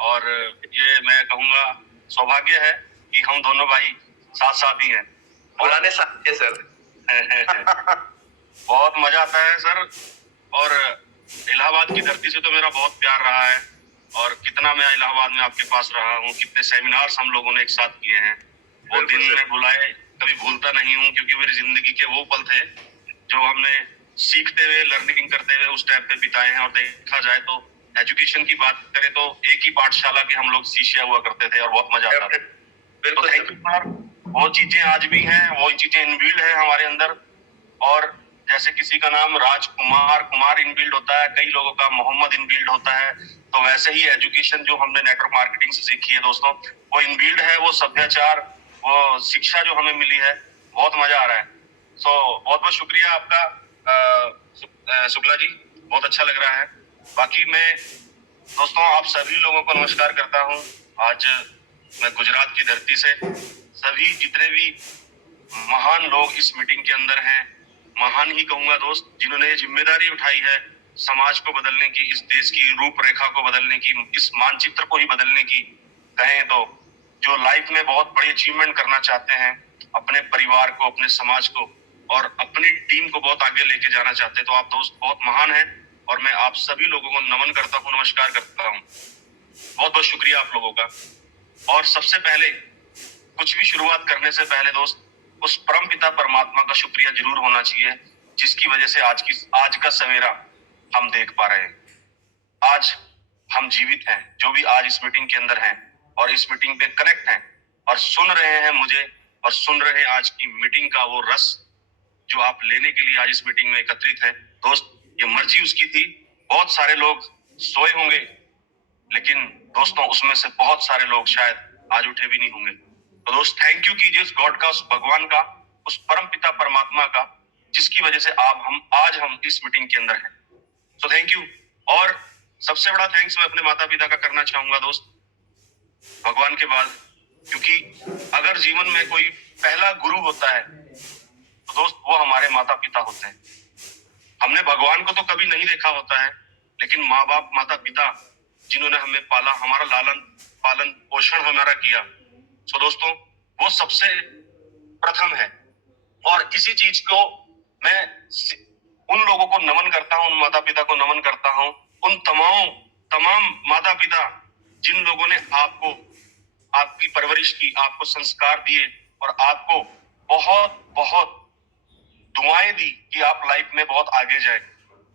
और ये मैं कहूंगा सौभाग्य है कि हम दोनों भाई साथ साथ ही हैं। पुराने साथ है सर। बहुत मजा आता है सर। और इलाहाबाद की धरती से तो मेरा बहुत प्यार रहा है। और कितना मैं इलाहाबाद में आपके पास रहा हूँ, कितने सेमिनार्स हम लोगों ने एक साथ किए हैं। वो दिन मैं बुलाए कभी भूलता नहीं हूँ, क्योंकि मेरी जिंदगी के वो पल थे जो हमने सीखते हुए लर्निंग करते हुए उस टाइम पे बिताए हैं। और देखा जाए तो एजुकेशन की बात करें तो एक ही पाठशाला के हम लोग शिष्य हुआ करते थे और बहुत मजा आता था। तो थैंक यू सर। वो चीजें आज भी हैं, वो चीजें इनबिल्ड है हमारे अंदर। और जैसे किसी का नाम राजकुमार कुमार इनबिल्ड होता है, कई लोगों का मोहम्मद इनबिल्ड होता है, तो वैसे ही एजुकेशन जो हमने नेटवर्क मार्केटिंग से सीखी है दोस्तों, वो इनबिल्ड है। वो सभ्याचार, वो शिक्षा जो हमें मिली है, बहुत मजा आ रहा है। सो बहुत बहुत शुक्रिया आपका शुक्ला जी, बहुत अच्छा लग रहा है। बाकी मैं दोस्तों आप सभी लोगों को नमस्कार करता हूँ। आज मैं गुजरात की धरती से सभी जितने भी महान लोग इस मीटिंग के अंदर हैं, महान ही कहूंगा दोस्त, जिन्होंने ये जिम्मेदारी उठाई है समाज को बदलने की, इस देश की रूपरेखा को बदलने की, इस मानचित्र को ही बदलने की कहें तो, जो लाइफ में बहुत बड़ी अचीवमेंट करना चाहते हैं, अपने परिवार को, अपने समाज को और अपनी टीम को बहुत आगे लेके जाना चाहते हैं, तो आप दोस्त बहुत महान हैं। और मैं आप सभी लोगों को नमन करता हूँ, नमस्कार करता हूँ। बहुत बहुत शुक्रिया आप लोगों का। और सबसे पहले कुछ भी शुरुआत करने से पहले दोस्त उस परम पिता परमात्मा का शुक्रिया जरूर होना चाहिए, जिसकी वजह से आज का सवेरा हम देख पा रहे हैं। आज हम जीवित हैं, जो भी आज इस मीटिंग के अंदर हैं और इस मीटिंग पे कनेक्ट हैं और सुन रहे हैं मुझे, और सुन रहे हैं आज की मीटिंग का वो रस जो आप लेने के लिए आज इस मीटिंग में एकत्रित हैं। दोस्त ये मर्जी उसकी थी। बहुत सारे लोग सोए होंगे, लेकिन दोस्तों उसमें से बहुत सारे लोग शायद आज उठे भी नहीं होंगे। तो दोस्त थैंक यू कीजिए उस गॉड का, उस भगवान का, उस परम पिता परमात्मा का, जिसकी वजह से आज हम इस मीटिंग के अंदर हैं। तो थैंक यू। और सबसे बड़ा थैंक्स मैं अपने माता पिता का करना चाहूंगा दोस्त, भगवान के बाद। क्योंकि अगर जीवन में कोई पहला गुरु होता है तो दोस्त वो हमारे माता पिता होते हैं। हमने भगवान को तो कभी नहीं देखा होता है, लेकिन माँ बाप, माता पिता, जिन्होंने हमें पाला, हमारा लालन पालन पोषण हमारा किया, सो दोस्तों वो सबसे प्रथम है। और इसी चीज को मैं उन लोगों को नमन करता हूं, उन माता पिता को नमन करता हूं, उन तमाम माता पिता जिन लोगों ने आपको, आपकी परवरिश की, आपको संस्कार दिए और आपको बहुत बहुत दुआएं दी कि आप लाइफ में बहुत आगे जाए।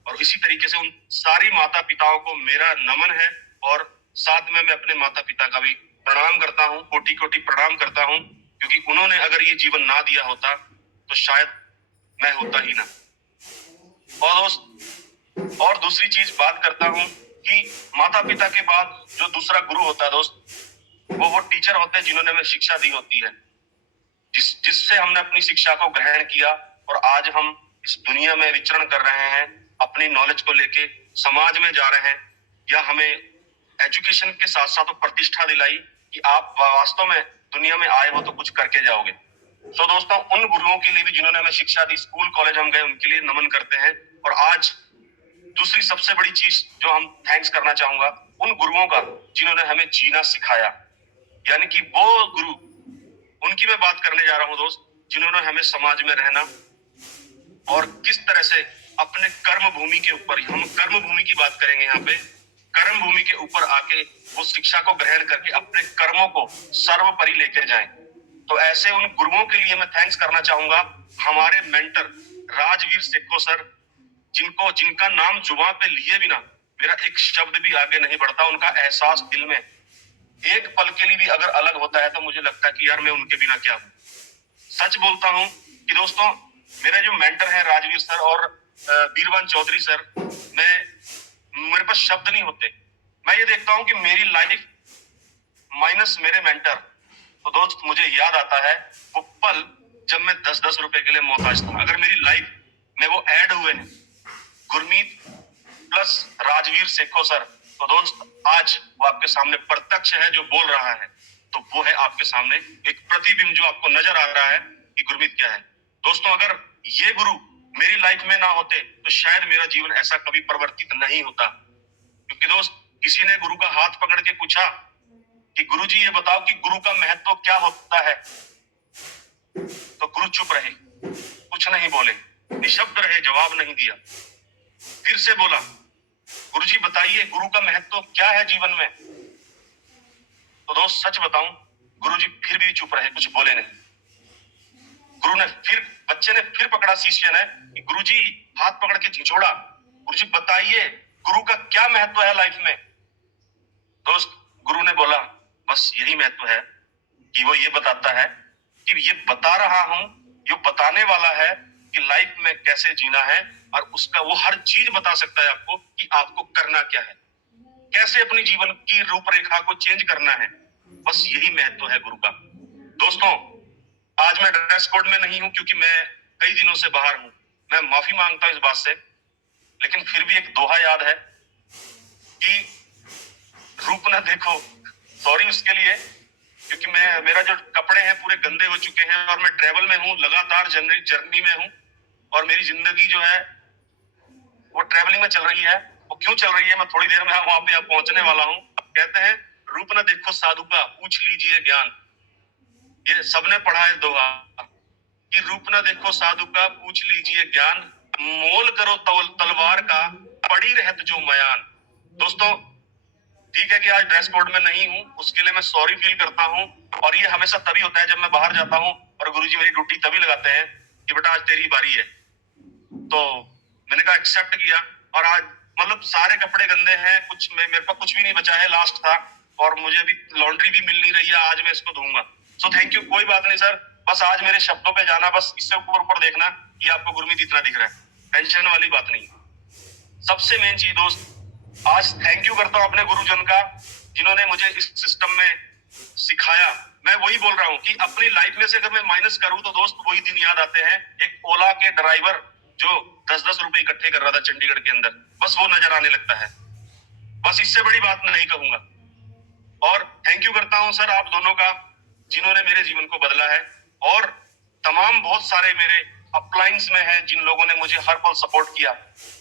और इसी तरीके से उन सारी माता पिताओं को मेरा नमन है। और साथ में मैं अपने माता पिता का भी प्रणाम करता हूँ, कोटि कोटि प्रणाम करता हूँ, क्योंकि उन्होंने अगर ये जीवन ना दिया होता तो शायद मैं होता ही ना। और दोस्त और दूसरी चीज बात करता हूँ कि माता पिता के बाद जो दूसरा गुरु होता है दोस्त, वो टीचर होते हैं, जिन्होंने हमें शिक्षा दी होती है, जिससे हमने अपनी शिक्षा को ग्रहण किया और आज हम इस दुनिया में विचरण कर रहे हैं, अपनी नॉलेज को लेके समाज में जा रहे हैं। या हमें एजुकेशन के साथ साथ प्रतिष्ठा दिलाई कि आप वास्तव में दुनिया में आए हो तो कुछ करके जाओगे। तो दोस्तों उन गुरुओं के लिए भी जिन्होंने हमें शिक्षा दी, स्कूल कॉलेज हम गए, उनके लिए नमन करते हैं। और आज दूसरी सबसे बड़ी चीज जो हम थैंक्स करना चाहूंगा उन गुरुओं का, जिन्होंने हमें जीना सिखाया। यानी कि वो गुरु, उनकी मैं बात करने जा रहा हूं दोस्त, जिन्होंने हमें समाज में रहना और किस तरह से अपने कर्म भूमि के ऊपर, हम कर्म भूमि की बात करेंगे यहाँ पे, कर्म भूमि के ऊपर आके वो शिक्षा को ग्रहण करके अपने कर्मों को सर्वोपरि लेकर जाएं। तो ऐसे उन गुरुओं के लिए मैं थैंक्स करना चाहूंगा। हमारे मेंटर राजवीर सेखो सर, जिनका नाम जुबान पे लिए बिना मेरा एक शब्द भी आगे नहीं बढ़ता। उनका एहसास दिल में एक पल के लिए भी अगर अलग होता है तो मुझे लगता है कि यार मैं उनके बिना क्या हूं। सच बोलता हूं कि दोस्तों मेरे जो मेंटर है राजवीर सर और बीरवन चौधरी सर, मेरे पास शब्द नहीं होते। मैं ये देखता हूं कि मेरी लाइफ माइनस मेरे मेंटर, तो दोस्त मुझे याद आता है वो पल जब मैं 10-10 रुपए के लिए मोहताज था। अगर मेरी लाइफ में वो ऐड हुए हैं गुरमीत प्लस राजवीर सेखो सर, तो दोस्त आज वो आपके सामने प्रत्यक्ष है जो बोल रहा है। तो वो है आपके सामने एक प्रतिबिंब जो आपको नजर आ रहा है कि गुरमीत क्या है। दोस्तों अगर ये गुरु मेरी लाइफ में ना होते तो शायद मेरा जीवन ऐसा कभी परिवर्तित नहीं होता। क्योंकि दोस्त किसी ने गुरु का हाथ पकड़ के पूछा कि गुरुजी ये बताओ कि गुरु का महत्व क्या होता है, तो गुरु चुप रहे, कुछ नहीं बोले, निशब्द रहे, जवाब नहीं दिया। फिर से बोला, गुरुजी बताइए गुरु का महत्व क्या है जीवन में। तो दोस्त सच बताऊं, गुरुजी फिर भी चुप रहे, कुछ बोले नहीं। बच्चे ने फिर पकड़ा, शिष्य ने, कि गुरुजी हाथ पकड़ के झिझोड़ा, गुरुजी बताइए गुरु का क्या महत्व है लाइफ में। दोस्त गुरु ने बोला, बस यही महत्व है कि वो ये बताता है कि ये बता रहा हूं, ये बताने वाला है कि लाइफ में कैसे जीना है, और उसका वो हर चीज बता सकता है आपको कि आपको करना क्या है, कैसे अपनी जीवन की रूपरेखा को चेंज करना है। बस यही महत्व है गुरु का। दोस्तों आज मैं ड्रेस कोड में नहीं हूं क्योंकि मैं कई दिनों से बाहर हूं, मैं माफी मांगता हूं इस बात से, लेकिन फिर भी एक दोहा याद है कि रूप ना देखो, सॉरी उसके लिए, क्योंकि मेरा जो कपड़े हैं पूरे गंदे हो चुके हैं और मैं ट्रेवल में हूँ, लगातार जर्नी में हूँ, और मेरी जिंदगी जो है वो ट्रेवलिंग में चल रही है। वो क्यों चल रही है, मैं थोड़ी देर में वहां पे पहुंचने वाला हूँ। कहते हैं रूप न देखो साधु का, पूछ लीजिए ज्ञान। ये सबने पढ़ा है दोहा कि रूप न देखो साधु का, पूछ लीजिए ज्ञान, मोल करो तलवार का, पड़ी रहत जो मयान। दोस्तों ठीक है कि आज ड्रेस कोड में नहीं हूँ, उसके लिए मैं सॉरी फील करता हूँ, और ये हमेशा तभी होता है जब मैं बाहर जाता हूँ और गुरुजी मेरी ड्यूटी तभी लगाते हैं कि बेटा आज तेरी बारी है। तो मैंने कहा एक्सेप्ट किया, और आज मतलब सारे कपड़े गंदे हैं, कुछ मेरे पास कुछ भी नहीं बचा है, लास्ट था, और मुझे अभी लॉन्ड्री भी मिल नहीं रही है, आज मैं इसको धोऊंगा। सो थैंक यू, कोई बात नहीं सर, बस आज मेरे शब्दों पे जाना, बस इससे ऊपर देखना कि आपको गुरमीत इतना दिख रहा है, टेंशन वाली बात नहीं। सबसे मेन चीज दोस्त, आज थैंक यू करता हूँ अपने गुरुजन का, जिन्होंने मुझे इस सिस्टम में सिखाया। मैं वही बोल रहा हूँ कि अपनी लाइफ में से अगर मैं माइनस करूं तो दोस्त वही दिन याद आते हैं, एक ओला के ड्राइवर जो 10-10 रुपए इकट्ठे कर रहा था चंडीगढ़ के अंदर, बस वो नजर आने लगता है। बस इससे बड़ी बात नहीं कहूंगा। और थैंक यू करता हूं सर आप दोनों का, जिन्होंने मेरे जीवन को बदला है, और तमाम बहुत सारे मेरे अपलाइंस में हैं जिन लोगों ने मुझे हर पल सपोर्ट किया,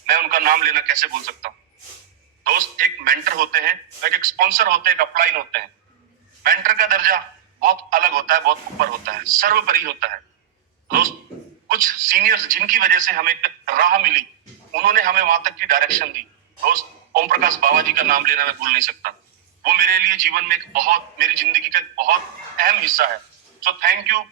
मैं उनका नाम लेना कैसे भूल सकता हूँ। दोस्त एक मेंटर होते हैं, एक स्पॉन्सर होते हैं, एक अपलाइन होते हैं। मेंटर का दर्जा बहुत अलग होता है, बहुत ऊपर होता है, सर्वोपरि होता है। दोस्त कुछ सीनियर्स जिनकी वजह से हमें राह मिली, उन्होंने हमें वहां तक की डायरेक्शन दी। दोस्त ओम प्रकाश बाबा जी का नाम लेना मैं भूल नहीं सकता, वो मेरे लिए जीवन में मेरी जिंदगी का एक बहुत अहम हिस्सा है। So thank you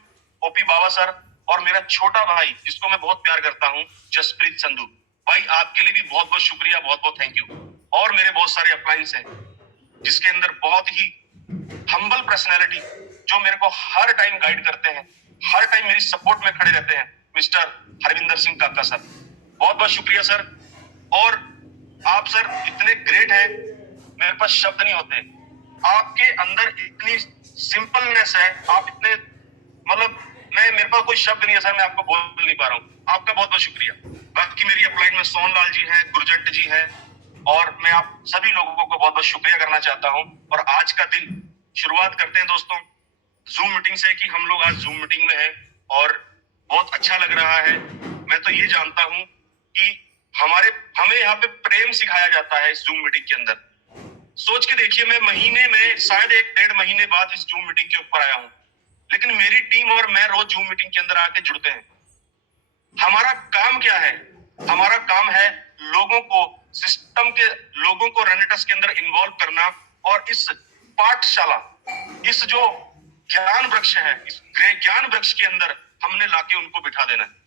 OP Baba sir. और मेरा छोटा भाई जिसको मैं बहुत प्यार करता हूँ, जसप्रीत संधू भाई, आपके लिए भी बहुत बहुत शुक्रिया, बहुत बहुत थैंक यू। और मेरे बहुत सारे अपलाइंस हैं जिसके अंदर बहुत ही हम्बल पर्सनैलिटी, जो मेरे को हर टाइम गाइड करते हैं, हर टाइम मेरी सपोर्ट में खड़े रहते हैं, मिस्टर हरविंदर सिंह काका सर, बहुत बहुत शुक्रिया सर। और आप सर इतने ग्रेट हैं, मेरे पास शब्द नहीं होते, आपके अंदर इतनी सिंपलनेस है, आप इतने मतलब मेरे पास कोई शब्द नहीं है सर, मैं आपको बोल नहीं पा रहा हूँ। आपका बहुत बहुत शुक्रिया। बाकी मेरी अपलाइन में सोनलाल जी हैं, गुरजंट जी हैं, और मैं आप सभी लोगों को बहुत बहुत शुक्रिया करना चाहता हूँ। और आज का दिन शुरुआत करते हैं दोस्तों जूम मीटिंग से, कि हम लोग आज जूम मीटिंग में हैं और बहुत अच्छा लग रहा है। मैं तो ये जानता हूँ कि हमें यहाँ पे प्रेम सिखाया जाता है इस जूम मीटिंग के अंदर। सोच के देखिए, मैं महीने में शायद 1-1.5 महीने बाद इस जूम मीटिंग के ऊपर आया हूँ, लेकिन मेरी टीम और मैं रोज जूम मीटिंग के अंदर आके जुड़ते हैं। हमारा काम क्या है? हमारा काम है लोगों को, सिस्टम के लोगों को रेनेटस के अंदर इन्वॉल्व करना, और इस पाठशाला, इस जो ज्ञान वृक्ष है, इस ज्ञान वृक्ष के अंदर हमने लाके उनको बिठा देना है।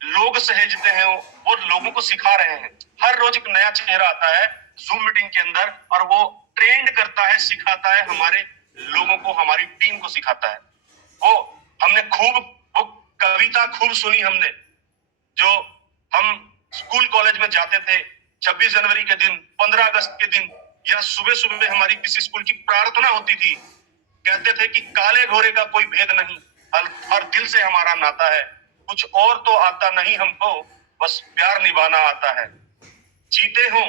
लोग सहेजते हैं, वो लोगों को सिखा रहे हैं। हर रोज एक नया चेहरा आता है जूम मीटिंग के अंदर, और वो ट्रेंड करता है, सिखाता है, हमारे लोगों को, हमारी टीम को सिखाता है। वो हमने वो कविता खूब सुनी हमने, जो हम स्कूल कॉलेज में जाते थे 26 जनवरी के दिन, 15 अगस्त के दिन, या सुबह सुबह हमारी किसी स्कूल की प्रार्थना होती थी, कहते थे कि काले घोरे का कोई भेद नहीं, हर दिल से हमारा नाता है, कुछ और तो आता नहीं हमको, बस प्यार निभाना आता है। जीते हो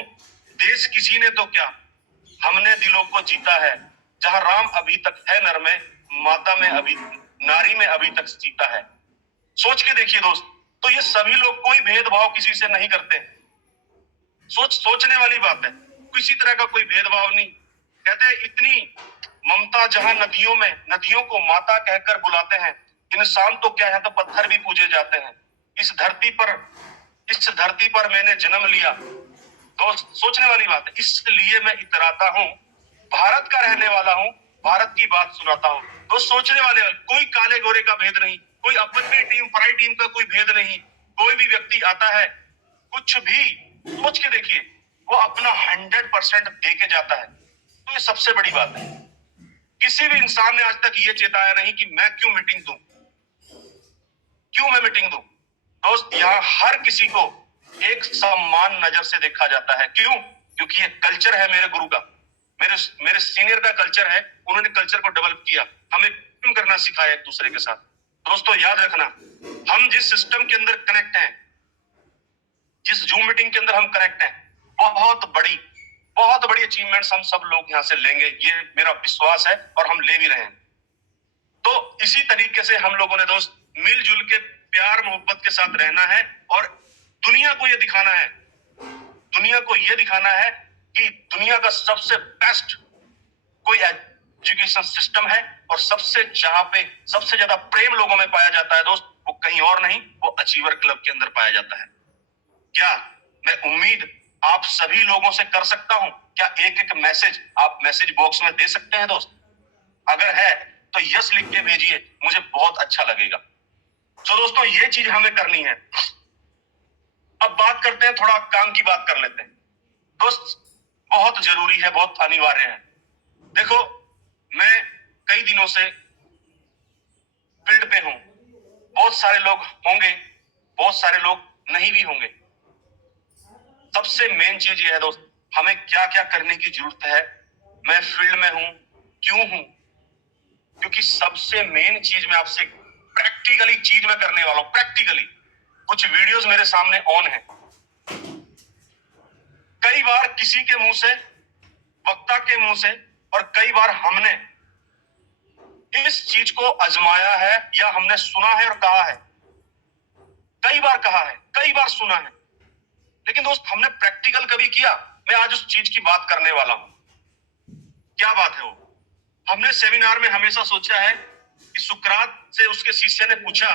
देश किसी ने तो क्या, हमने दिलों को जीता है, जहां राम अभी तक है नर में, माता में अभी, नारी में अभी तक सीता है। सोच के देखिए दोस्त, तो ये सभी लोग कोई भेदभाव किसी से नहीं करते। सोचने वाली बात है। किसी तरह का कोई भेदभाव नहीं। कहते हैं इतनी ममता जहां नदियों में, नदियों को माता कहकर बुलाते हैं, इंसान तो क्या है तो पत्थर भी पूजे जाते हैं। इस धरती पर मैंने जन्म लिया। तो सोचने वाली बात है, इसलिए मैं इतराता हूं, भारत का रहने वाला हूं, भारत की बात सुनाता हूं। तो सोचने वाले, कोई काले गोरे का भेद नहीं, कोई अपनी टीम पराई टीम का कोई भेद नहीं। कोई भी व्यक्ति आता है, कुछ भी सोच के देखिए, वो अपना 100% दे के जाता है। तो ये सबसे बड़ी बात है। किसी भी इंसान ने आज तक ये चेताया नहीं कि मैं क्यों मीटिंग दूं, क्यों मैं मीटिंग दूं। दोस्त, यहाँ हर किसी को एक सम्मान नजर से देखा जाता है। क्यों? क्योंकि ये कल्चर है मेरे गुरु का, मेरे सीनियर का कल्चर है। उन्होंने कल्चर को डेवलप किया, हमें प्रेम करना सिखाया एक दूसरे के साथ। दोस्तों याद रखना, हम जिस सिस्टम के अंदर कनेक्ट हैं, जिस जूम मीटिंग के अंदर हम कनेक्ट हैं, बहुत बड़ी अचीवमेंट्स हम सब लोग यहाँ से लेंगे, ये मेरा विश्वास है और हम ले भी रहे हैं। तो इसी तरीके से हम लोगों ने दोस्त मिलजुल के प्यार मोहब्बत के साथ रहना है और दुनिया को ये दिखाना है कि दुनिया का सबसे बेस्ट कोई एजुकेशन सिस्टम है और जहां पे सबसे ज्यादा प्रेम लोगों में पाया जाता है दोस्त, वो कहीं और नहीं, वो अचीवर क्लब के अंदर पाया जाता है। क्या मैं उम्मीद आप सभी लोगों से कर सकता हूं? क्या एक मैसेज आप मैसेज बॉक्स में दे सकते हैं दोस्त? अगर है तो यस लिख के भेजिए, मुझे बहुत अच्छा लगेगा। तो दोस्तों ये चीज हमें करनी है। अब बात करते हैं, थोड़ा काम की बात कर लेते हैं दोस्त। बहुत जरूरी है, बहुत अनिवार्य है। देखो, मैं कई दिनों से फील्ड पे हूं। बहुत सारे लोग होंगे, बहुत सारे लोग नहीं भी होंगे। सबसे मेन चीज ये है दोस्त, हमें क्या क्या करने की जरूरत है। मैं फील्ड में हूं, क्यों हूं? क्योंकि सबसे मेन चीज मैं आपसे प्रैक्टिकली चीज मैं करने वाला हूं। प्रैक्टिकली कुछ वीडियोस मेरे सामने ऑन है। कई बार किसी के मुंह से, वक्ता के मुंह से, और कई बार हमने इस चीज को आजमाया है या हमने सुना है और कहा है। कई बार कहा है, कई बार सुना है, लेकिन दोस्त हमने प्रैक्टिकल कभी किया? मैं आज उस चीज की बात करने वाला हूं। क्या बात है वो? हमने सेमिनार में हमेशा सोचा है कि सुकरात से उसके शिष्य ने पूछा,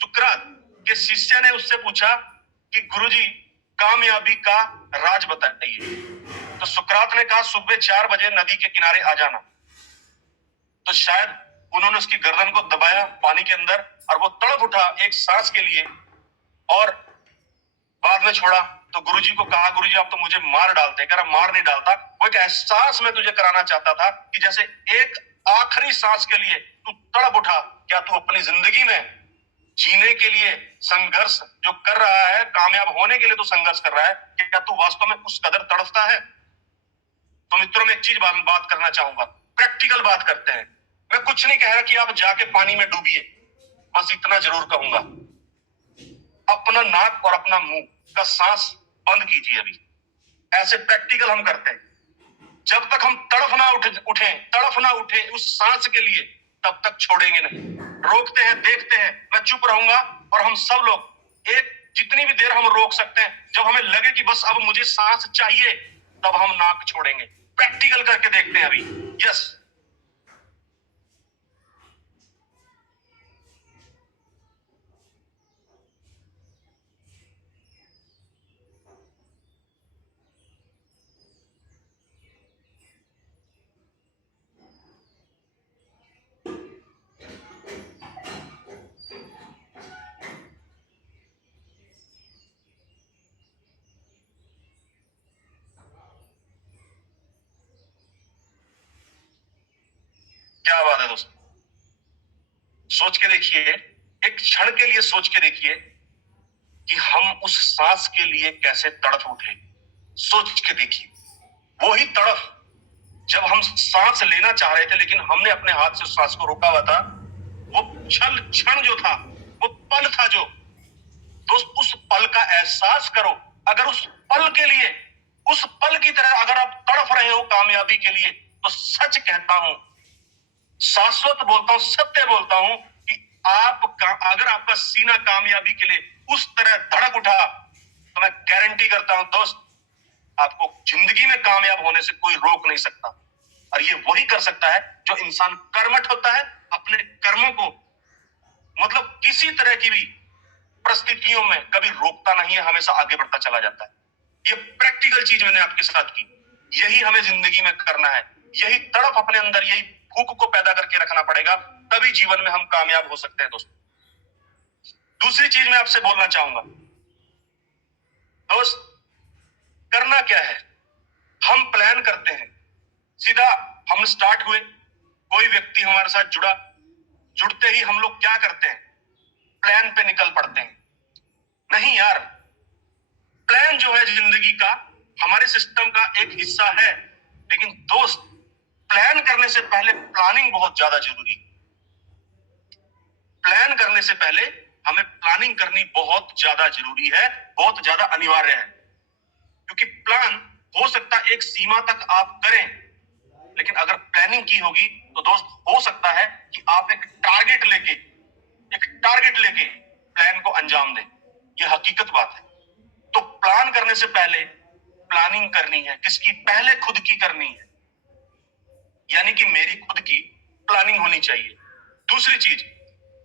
सुकरात के शिष्य ने उससे पूछा कि गुरुजी कामयाबी का राज बताइए। तो सुकरात ने कहा सुबह 4 बजे नदी के किनारे आ जाना। तो शायद उन्होंने उसकी गर्दन को दबाया पानी के अंदर और वो तड़प उठा एक सांस के लिए और बाद में छोड़ा। तो गुरुजी को कहा, गुरुजी आप तो मुझे मार डालते। कह रहा मार नहीं डालता, वो एक एहसास मैं तुझे कराना चाहता था कि जैसे एक आखिरी सांस के लिए तू तड़प उठा। क्या तू अपनी जिंदगी में जीने के लिए संघर्ष जो कर रहा है, कामयाब होने के लिए तो संघर्ष कर रहा है, क्या तू वास्तव में उस कदर तड़पता है? तो मित्रों में एक चीज बात करना चाहूंगा, प्रैक्टिकल बात करते हैं। मैं कुछ नहीं कह रहा कि आप जाके पानी में डूबिए, बस इतना जरूर कहूंगा, अपना नाक और अपना मुंह का सांस बंद कीजिए। अभी ऐसे प्रैक्टिकल हम करते हैं। जब तक हम तड़फ ना उठे उस सांस के लिए, तब तक छोड़ेंगे नहीं। रोकते हैं, देखते हैं, मैं चुप रहूंगा और हम सब लोग एक जितनी भी देर हम रोक सकते हैं, जब हमें लगे कि बस अब मुझे सांस चाहिए, तब हम नाक छोड़ेंगे। प्रैक्टिकल करके देखते हैं अभी। यस, क्या बात है दोस्तों, सोच के देखिए, एक क्षण के लिए सोच के देखिए कि हम उस सांस के लिए कैसे तड़फ उठे। सोच के देखिए, वही तड़फ जब हम सांस लेना चाह रहे थे लेकिन हमने अपने हाथ से उस सांस को रोका हुआ था। वो क्षण जो था, वो पल था जो, दोस्त उस पल का एहसास करो। अगर उस पल के लिए, उस पल की तरह अगर आप तड़फ रहे हो कामयाबी के लिए, तो सच कहता हूं, शाश्वत बोलता हूं, सत्य बोलता हूं कि अगर आपका सीना कामयाबी के लिए उस तरह धड़क उठा, तो मैं गारंटी करता हूं दोस्त, आपको जिंदगी में कामयाब होने से कोई रोक नहीं सकता। और ये वही कर सकता है जो इंसान कर्मठ होता है, अपने कर्मों को मतलब किसी तरह की भी परिस्थितियों में कभी रोकता नहीं है, हमेशा आगे बढ़ता चला जाता है। ये प्रैक्टिकल चीज मैंने आपके साथ की, यही हमें जिंदगी में करना है। यही तड़प अपने अंदर, यही भूख को पैदा करके रखना पड़ेगा, तभी जीवन में हम कामयाब हो सकते हैं दोस्तों। दूसरी चीज मैं आपसे बोलना चाहूंगा दोस्त, करना क्या है, हम प्लान करते हैं, सीधा हम स्टार्ट हुए, कोई व्यक्ति हमारे साथ जुड़ा, जुड़ते ही हम लोग क्या करते हैं, प्लान पे निकल पड़ते हैं। नहीं यार, प्लान जो है जिंदगी का हमारे सिस्टम का एक हिस्सा है, लेकिन दोस्त प्लान करने से पहले प्लानिंग बहुत ज्यादा जरूरी है। प्लान करने से पहले हमें प्लानिंग करनी बहुत ज्यादा जरूरी है, बहुत ज्यादा अनिवार्य है। क्योंकि प्लान हो सकता है एक सीमा तक आप करें, लेकिन अगर प्लानिंग की होगी तो दोस्त हो सकता है कि आप एक टारगेट लेके प्लान को अंजाम दें। यह हकीकत बात है। तो प्लान करने से पहले प्लानिंग करनी है, किसकी, पहले खुद की करनी है, यानी कि मेरी खुद की प्लानिंग होनी चाहिए। दूसरी चीज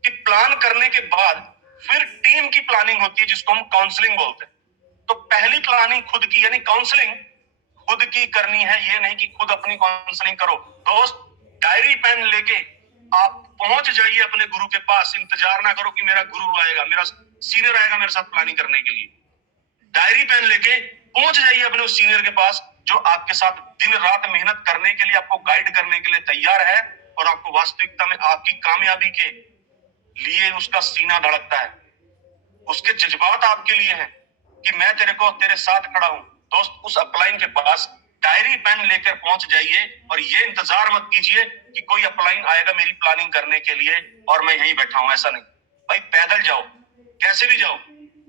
कि प्लान करने के बाद फिर टीम की प्लानिंग होती है, जिसको हम काउंसलिंग बोलते हैं। तो पहली प्लानिंग खुद की यानी काउंसलिंग खुद की करनी है, ये नहीं कि खुद अपनी काउंसलिंग करो। दोस्त डायरी पेन लेके आप पहुंच जाइए अपने गुरु के पास, इंतजार ना करो कि मेरा गुरु आएगा, मेरा सीनियर आएगा मेरे साथ प्लानिंग करने के लिए। डायरी पेन लेके पहुंच जाइए अपने उस सीनियर के पास जो आपके साथ दिन रात मेहनत करने के लिए, आपको गाइड करने के लिए तैयार है, और आपको वास्तविकता में आपकी कामयाबी के लिए उसका सीना धड़कता है, उसके जज्बात आपके लिए हैं कि मैं तेरे साथ खड़ा हूं। दोस्त उस अपलाइन के पास डायरी पेन लेकर पहुंच जाइए, और ये इंतजार मत कीजिए कि कोई अपलाइन आएगा मेरी प्लानिंग करने के लिए और मैं यहीं बैठा हूं, ऐसा नहीं भाई। पैदल जाओ, कैसे भी जाओ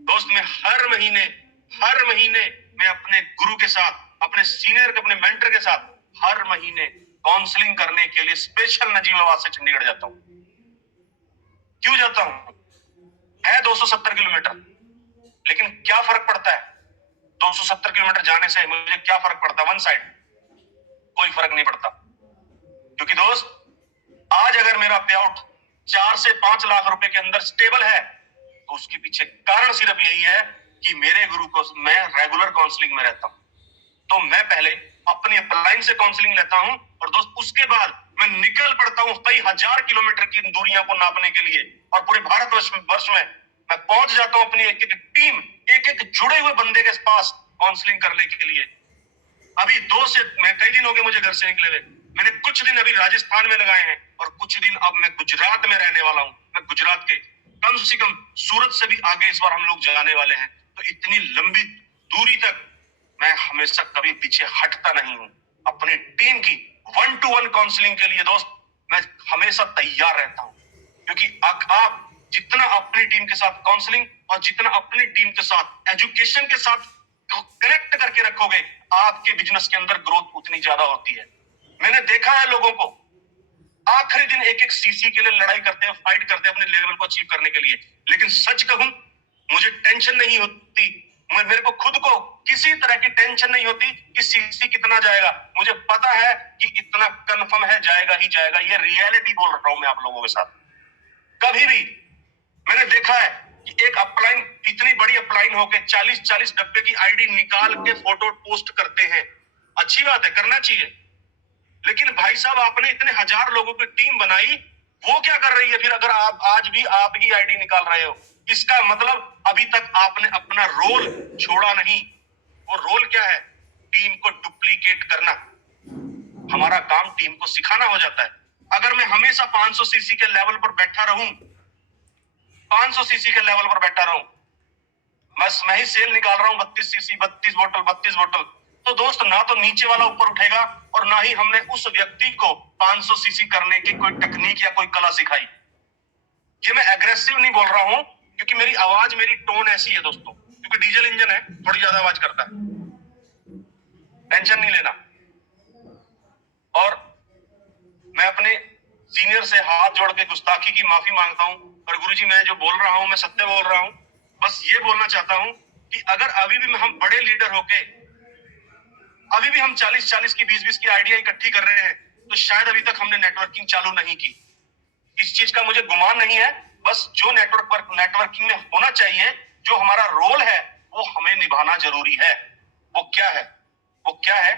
दोस्त। मैं हर महीने मैं अपने गुरु के साथ, अपने सीनियर के, अपने मेंटर के साथ हर महीने काउंसलिंग करने के लिए स्पेशल नजीबाबाद से चंडीगढ़ जाता हूं। क्यों जाता हूं? है 270 किलोमीटर, लेकिन क्या फर्क पड़ता है 270 किलोमीटर जाने से, मुझे क्या फर्क पड़ता है वन साइड? कोई फर्क नहीं पड़ता। क्योंकि दोस्त आज अगर मेरा पे आउट 4 से 5 लाख रुपए के अंदर स्टेबल है, तो उसके पीछे कारण सिर्फ यही है कि मेरे गुरु को मैं रेगुलर काउंसलिंग में रहता हूं। तो मैं पहले अपनी अपलाइन से काउंसलिंग लेता हूं, और दोस्त उसके बाद मैं निकल पड़ता हूं कई हजार किलोमीटर की दूरियां को नापने के लिए, और पूरे भारतवर्ष में मैं पहुंच जाता हूं अपनी एक एक टीम, एक एक जुड़े हुए बंदे के पास काउंसलिंग करने के लिए। अभी मैं कई दिन हो गए मुझे घर से निकले हुए, मैंने कुछ दिन अभी राजस्थान में लगाए हैं, और कुछ दिन अब मैं गुजरात में रहने वाला हूं। मैं गुजरात के कम से कम सूरत से भी आगे इस बार हम लोग जाने वाले हैं। तो इतनी लंबी दूरी तक मैं हमेशा कभी पीछे हटता नहीं हूं। अपनी टीम की 1-to-1 काउंसलिंग के लिए दोस्त मैं हमेशा तैयार रहता हूं, क्योंकि आप जितना अपनी टीम के साथ काउंसलिंग और जितना अपनी टीम के साथ एजुकेशन के साथ कनेक्ट करके रखोगे, आपके बिजनेस के अंदर ग्रोथ उतनी ज्यादा होती है। मैंने देखा है लोगों को आखिरी दिन एक एक सीसी के लिए लड़ाई करते हैं, फाइट करते हैं अपने लेवल को अचीव करने के लिए। लेकिन सच कहूं, मुझे टेंशन नहीं होती, मेरे को खुद को किसी तरह की टेंशन नहीं होती कि सीसी कितना जाएगा। मुझे पता है कि इतना कंफर्म है, जाएगा ही जाएगा। ये रियलिटी बोल रहा हूं मैं आप लोगों के साथ। कभी भी मैंने देखा है कि एक अपलाइन, इतनी बड़ी अपलाइन होके 40-40 डब्बे की आईडी निकाल के फोटो पोस्ट करते हैं। अच्छी बात है, करना चाहिए, लेकिन भाई साहब आपने इतने हजार लोगों की टीम बनाई, वो क्या कर रही है फिर? अगर आप आज भी आप ही आईडी निकाल रहे हो, इसका मतलब अभी तक आपने अपना रोल छोड़ा नहीं। वो रोल क्या है? टीम को डुप्लीकेट करना। हमारा काम टीम को सिखाना हो जाता है। अगर मैं हमेशा 500 सीसी के लेवल पर बैठा रहूं, 500 सीसी के लेवल पर बैठा रहूं, बस मैं ही सेल निकाल रहा हूं 32 सीसी, 32 बोतल, तो दोस्त ना तो नीचे वाला ऊपर उठेगा, और ना ही हमने उस व्यक्ति को 500 सीसी करने की कोई टेक्निक या कोई कला सिखाई। ये मैं एग्रेसिव नहीं बोल रहा हूं, क्योंकि मेरी आवाज, मेरी टोन ऐसी है दोस्तों, क्योंकि डीजल इंजन है, थोड़ी ज्यादा आवाज करता है, टेंशन नहीं लेना। और मैं अपने सीनियर से हाथ जोड़ के गुस्ताखी की माफी मांगता हूं, और गुरुजी मैं जो बोल रहा हूं मैं सत्य बोल रहा हूं। बस ये बोलना चाहता हूं कि अगर अभी भी हम बड़े लीडर होके अभी भी हम 40-40 की 20-20 की आइडिया इकट्ठी कर रहे हैं, तो शायद अभी तक हमने नेटवर्किंग चालू नहीं की। इस चीज का मुझे गुमान नहीं है, बस जो नेटवर्किंग में होना चाहिए, जो हमारा रोल है, वो हमें निभाना जरूरी है। वो क्या है? वो क्या है?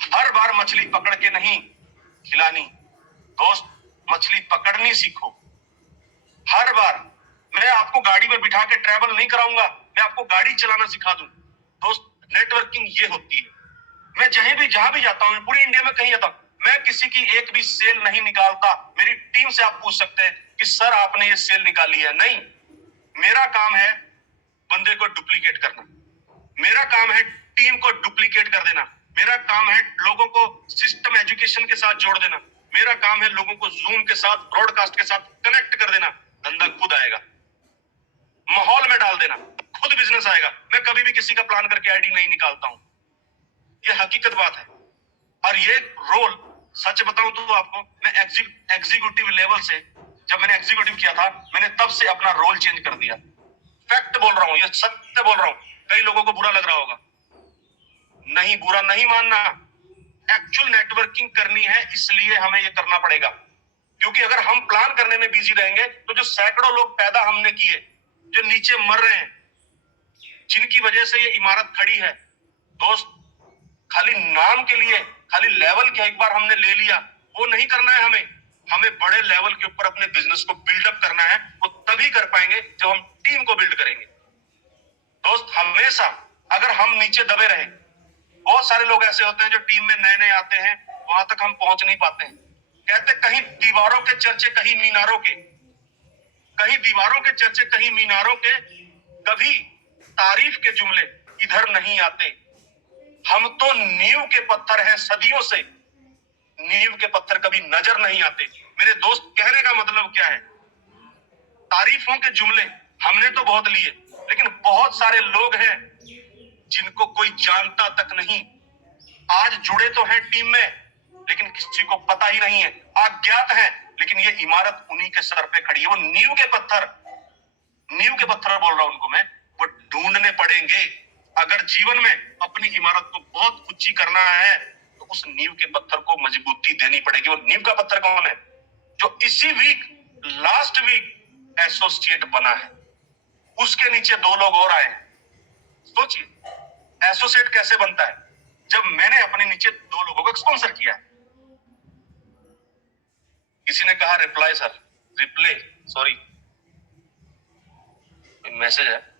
हर बार मछली पकड़ के नहीं खिलानी दोस्त, मछली पकड़नी सीखो। हर बार मैं आपको गाड़ी में बिठा के ट्रैवल नहीं कराऊंगा, मैं आपको गाड़ी चलाना सिखा दूं। दोस्त, नेटवर्किंग ये होती है। मैं जहां भी जाता हूं, पूरी इंडिया में कहीं जाता हूं, मैं किसी की एक भी सेल नहीं निकालता। मेरी टीम से आप पूछ सकते हैं कि सर आपने ये सेल निकाली है? नहीं, मेरा काम है बंदे को डुप्लीकेट करना, मेरा काम है टीम को डुप्लीकेट कर देना, मेरा काम है लोगों को सिस्टम एजुकेशन के साथ जोड़ देना, मेरा काम है लोगों को जूम के साथ, ब्रॉडकास्ट के साथ कनेक्ट कर देना। धंधा खुद आएगा, माहौल में डाल देना, खुद बिजनेस आएगा। मैं कभी भी किसी का प्लान करके आईडी नहीं निकालता हूं, ये हकीकत बात है। और ये रोल सच बताऊं तो आपको, मैं एग्जीक्यूटिव लेवल से, जब मैंने एग्जीक्यूटिव किया था, मैंने तब से अपना रोल चेंज कर दिया। फैक्ट बोल रहा हूं, ये सत्य बोल रहा हूं। कई लोगों को बुरा लग रहा होगा, नहीं, बुरा नहीं मानना। एक्चुअल नेटवर्किंग करनी है, इसलिए हमें ये करना पड़ेगा। क्योंकि अगर हम प्लान करने में बिजी रहेंगे, तो जो सैकड़ों लोग पैदा हमने किए, जो नीचे मर रहे हैं, जिनकी वजह से ये इमारत खड़ी है, दोस्त, खाली नाम के लिए, खाली लेवल के एक बार हमने ले लिया, वो नहीं करना है हमें। हमें बड़े लेवल के ऊपर अपने बिजनेस को बिल्डअप करना है। वो तभी कर पाएंगे जब हम टीम को बिल्ड करेंगे। दोस्त, हमेशा अगर हम नीचे दबे रहे, बहुत सारे लोग ऐसे होते हैं जो टीम में नए नए आते हैं, वहां तक हम पहुंच नहीं पाते हैं। कहते कहीं दीवारों के चर्चे, कहीं मीनारों के, कहीं दीवारों के चर्चे, कहीं मीनारों के, कभी तारीफ के जुमले इधर नहीं आते। हम तो नींव के पत्थर हैं सदियों से, नींव के पत्थर कभी नजर नहीं आते। मेरे दोस्त, कहने का मतलब क्या है? तारीफों के जुमले हमने तो बहुत लिए, लेकिन बहुत सारे लोग हैं जिनको कोई जानता तक नहीं। आज जुड़े तो हैं टीम में, लेकिन किसी को पता ही नहीं है, अज्ञात है। लेकिन ये इमारत उन्हीं के सर पे खड़ी है। वो नींव के पत्थर बोल रहा हूं उनको मैं, वो ढूंढने पड़ेंगे। अगर जीवन में अपनी इमारत को बहुत ऊंची करना है, तो उस नींव के पत्थर को मजबूती देनी पड़ेगी। वो नींव का पत्थर कौन है? जो इसी वीक, लास्ट वीक एसोसिएट बना है, उसके नीचे 2 लोग और आए। सोचिए, एसोसिएट कैसे बनता है? जब मैंने अपने नीचे 2 लोगों को स्पॉन्सर किया है। किसी ने कहा रिप्ले, सॉरी, मैसेज है।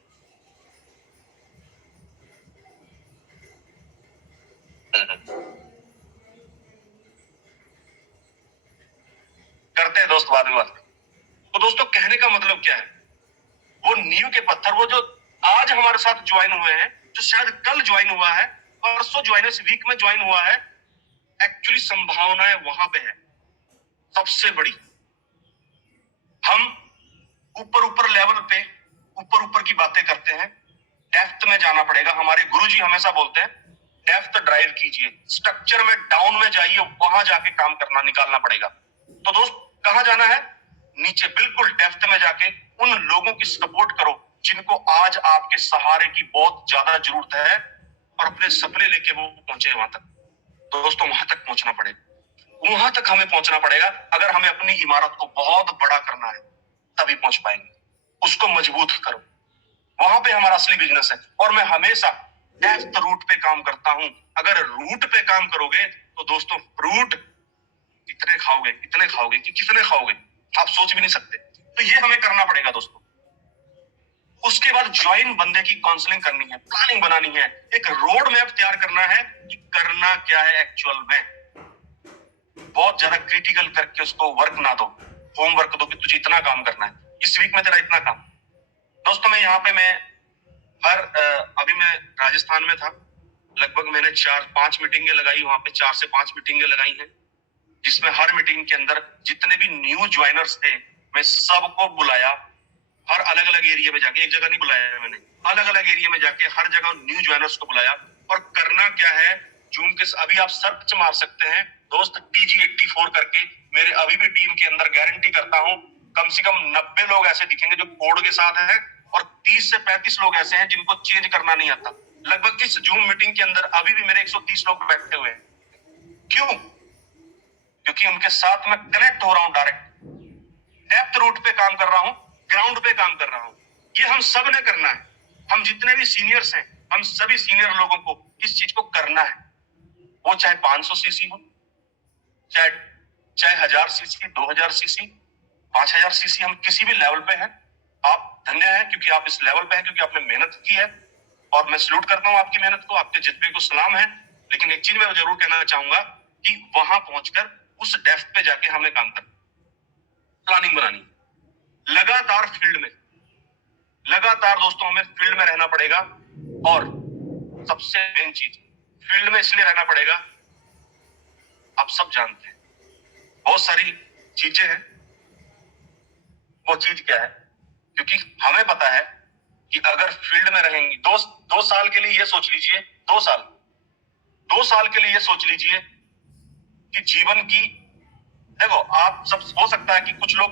करते हैं दोस्त बाद में बात। तो दोस्तों, कहने का मतलब क्या है? वो नींव के पत्थर, वो जो आज हमारे साथ ज्वाइन हुए हैं, जो शायद कल ज्वाइन हुआ है, परसों ज्वाइन, इस वीक में ज्वाइन हुआ है, एक्चुअली संभावनाएं वहां पे है सबसे बड़ी। हम ऊपर लेवल पे ऊपर की बातें करते हैं, डेप्थ में जाना पड़ेगा। हमारे गुरुजी हमेशा बोलते हैं, डेप्थ ड्राइव कीजिए, स्ट्रक्चर में डाउन में जाइए, वहां जाके काम करना, निकालना पड़ेगा। तो दोस्त, कहां जाना है? नीचे, बिल्कुल डेप्थ में जाके उन लोगों की सपोर्ट करो जिनको आज आपके सहारे की बहुत ज्यादा जरूरत है, और अपने सपने लेके वो पहुंचे वहां तक। दोस्तों, वहां तक पहुंचना पड़ेगा, वहां तक हमें पहुंचना पड़ेगा। अगर हमें अपनी इमारत को बहुत बड़ा करना है, तभी पहुंच पाएंगे। उसको मजबूत करो, वहां पे हमारा असली बिजनेस है। और मैं हमेशा डेप्थ रूट पे काम करता हूं। अगर रूट पे काम करोगे तो दोस्तों, फ्रूट इतने खाओगे कि कितने खाओगे, आप सोच भी नहीं सकते। तो ये हमें करना पड़ेगा दोस्तों। उसके बाद ज्वाइन बंदे की काउंसलिंग करनी है, प्लानिंग बनानी है, एक रोड मैप तैयार करना है कि करना क्या है एक्चुअल में। बहुत ज्यादा क्रिटिकल करके उसको वर्क ना दो, होमवर्क दो कि तुझे इतना काम करना है, इस वीक में तेरा इतना काम। दोस्तों, अभी मैं राजस्थान में था, लगभग मैंने 4-5 मीटिंगें लगाई वहां पे, 4 से 5 मीटिंगें लगाई हैं, जिसमें हर मीटिंग के अंदर जितने भी न्यू ज्वाइनर्स थे, मैं सबको बुलाया। हर अलग अलग एरिया में जाके, एक जगह नहीं बुलाया मैंने, अलग अलग एरिया में जाके हर जगह न्यू ज्वाइनर्स को बुलाया। और करना क्या है, जूम के अभी आप सर्च मार सकते हैं दोस्त, TG84 करके। मेरे अभी भी टीम के अंदर गारंटी करता हूं, कम से कम 90 लोग ऐसे दिखेंगे जो कोड के साथ हैं, और 30 से 35 लोग ऐसे हैं जिनको चेंज करना नहीं आता, लगभग इस जूम मीटिंग के अंदर अभी भी मेरे 130 लोग बैठे हुए हैं। क्यों? क्योंकि उनके साथ मैं कनेक्ट हो रहा हूं, डायरेक्ट डेप्थ रूट पे काम कर रहा हूं, ग्राउंड पे काम कर रहा हूं। ये हम सब ने करना है। हम जितने भी सीनियर्स हैं, हम सभी सीनियर लोगों को इस चीज को करना है। वो चाहे 500 सीसी हो, चाहे 1000 सीसी, 2000 सीसी, 5000 सीसी, हम किसी भी लेवल पे हैं। आप धन्य हैं क्योंकि आप इस लेवल पे हैं, क्योंकि आपने मेहनत की है और मैं सल्यूट करता हूं आपकी मेहनत को, आपके जितने को सलाम है। लेकिन एक चीज मैं जरूर कहना चाहूंगा कि वहां पहुंचकर उस डेप्थ पे जाके हमें काम करना, प्लानिंग बनानी, लगातार फील्ड में, लगातार दोस्तों हमें फील्ड में रहना पड़ेगा। और सबसे मेन चीज, फील्ड में इसलिए रहना पड़ेगा, आप सब जानते हैं बहुत सारी चीजें हैं। वो चीज क्या है? क्योंकि हमें पता है कि अगर फील्ड में रहेंगे, दो साल के लिए ये सोच लीजिए, 2 साल के लिए ये सोच लीजिए कि जीवन की, देखो आप सब, हो सकता है कि कुछ लोग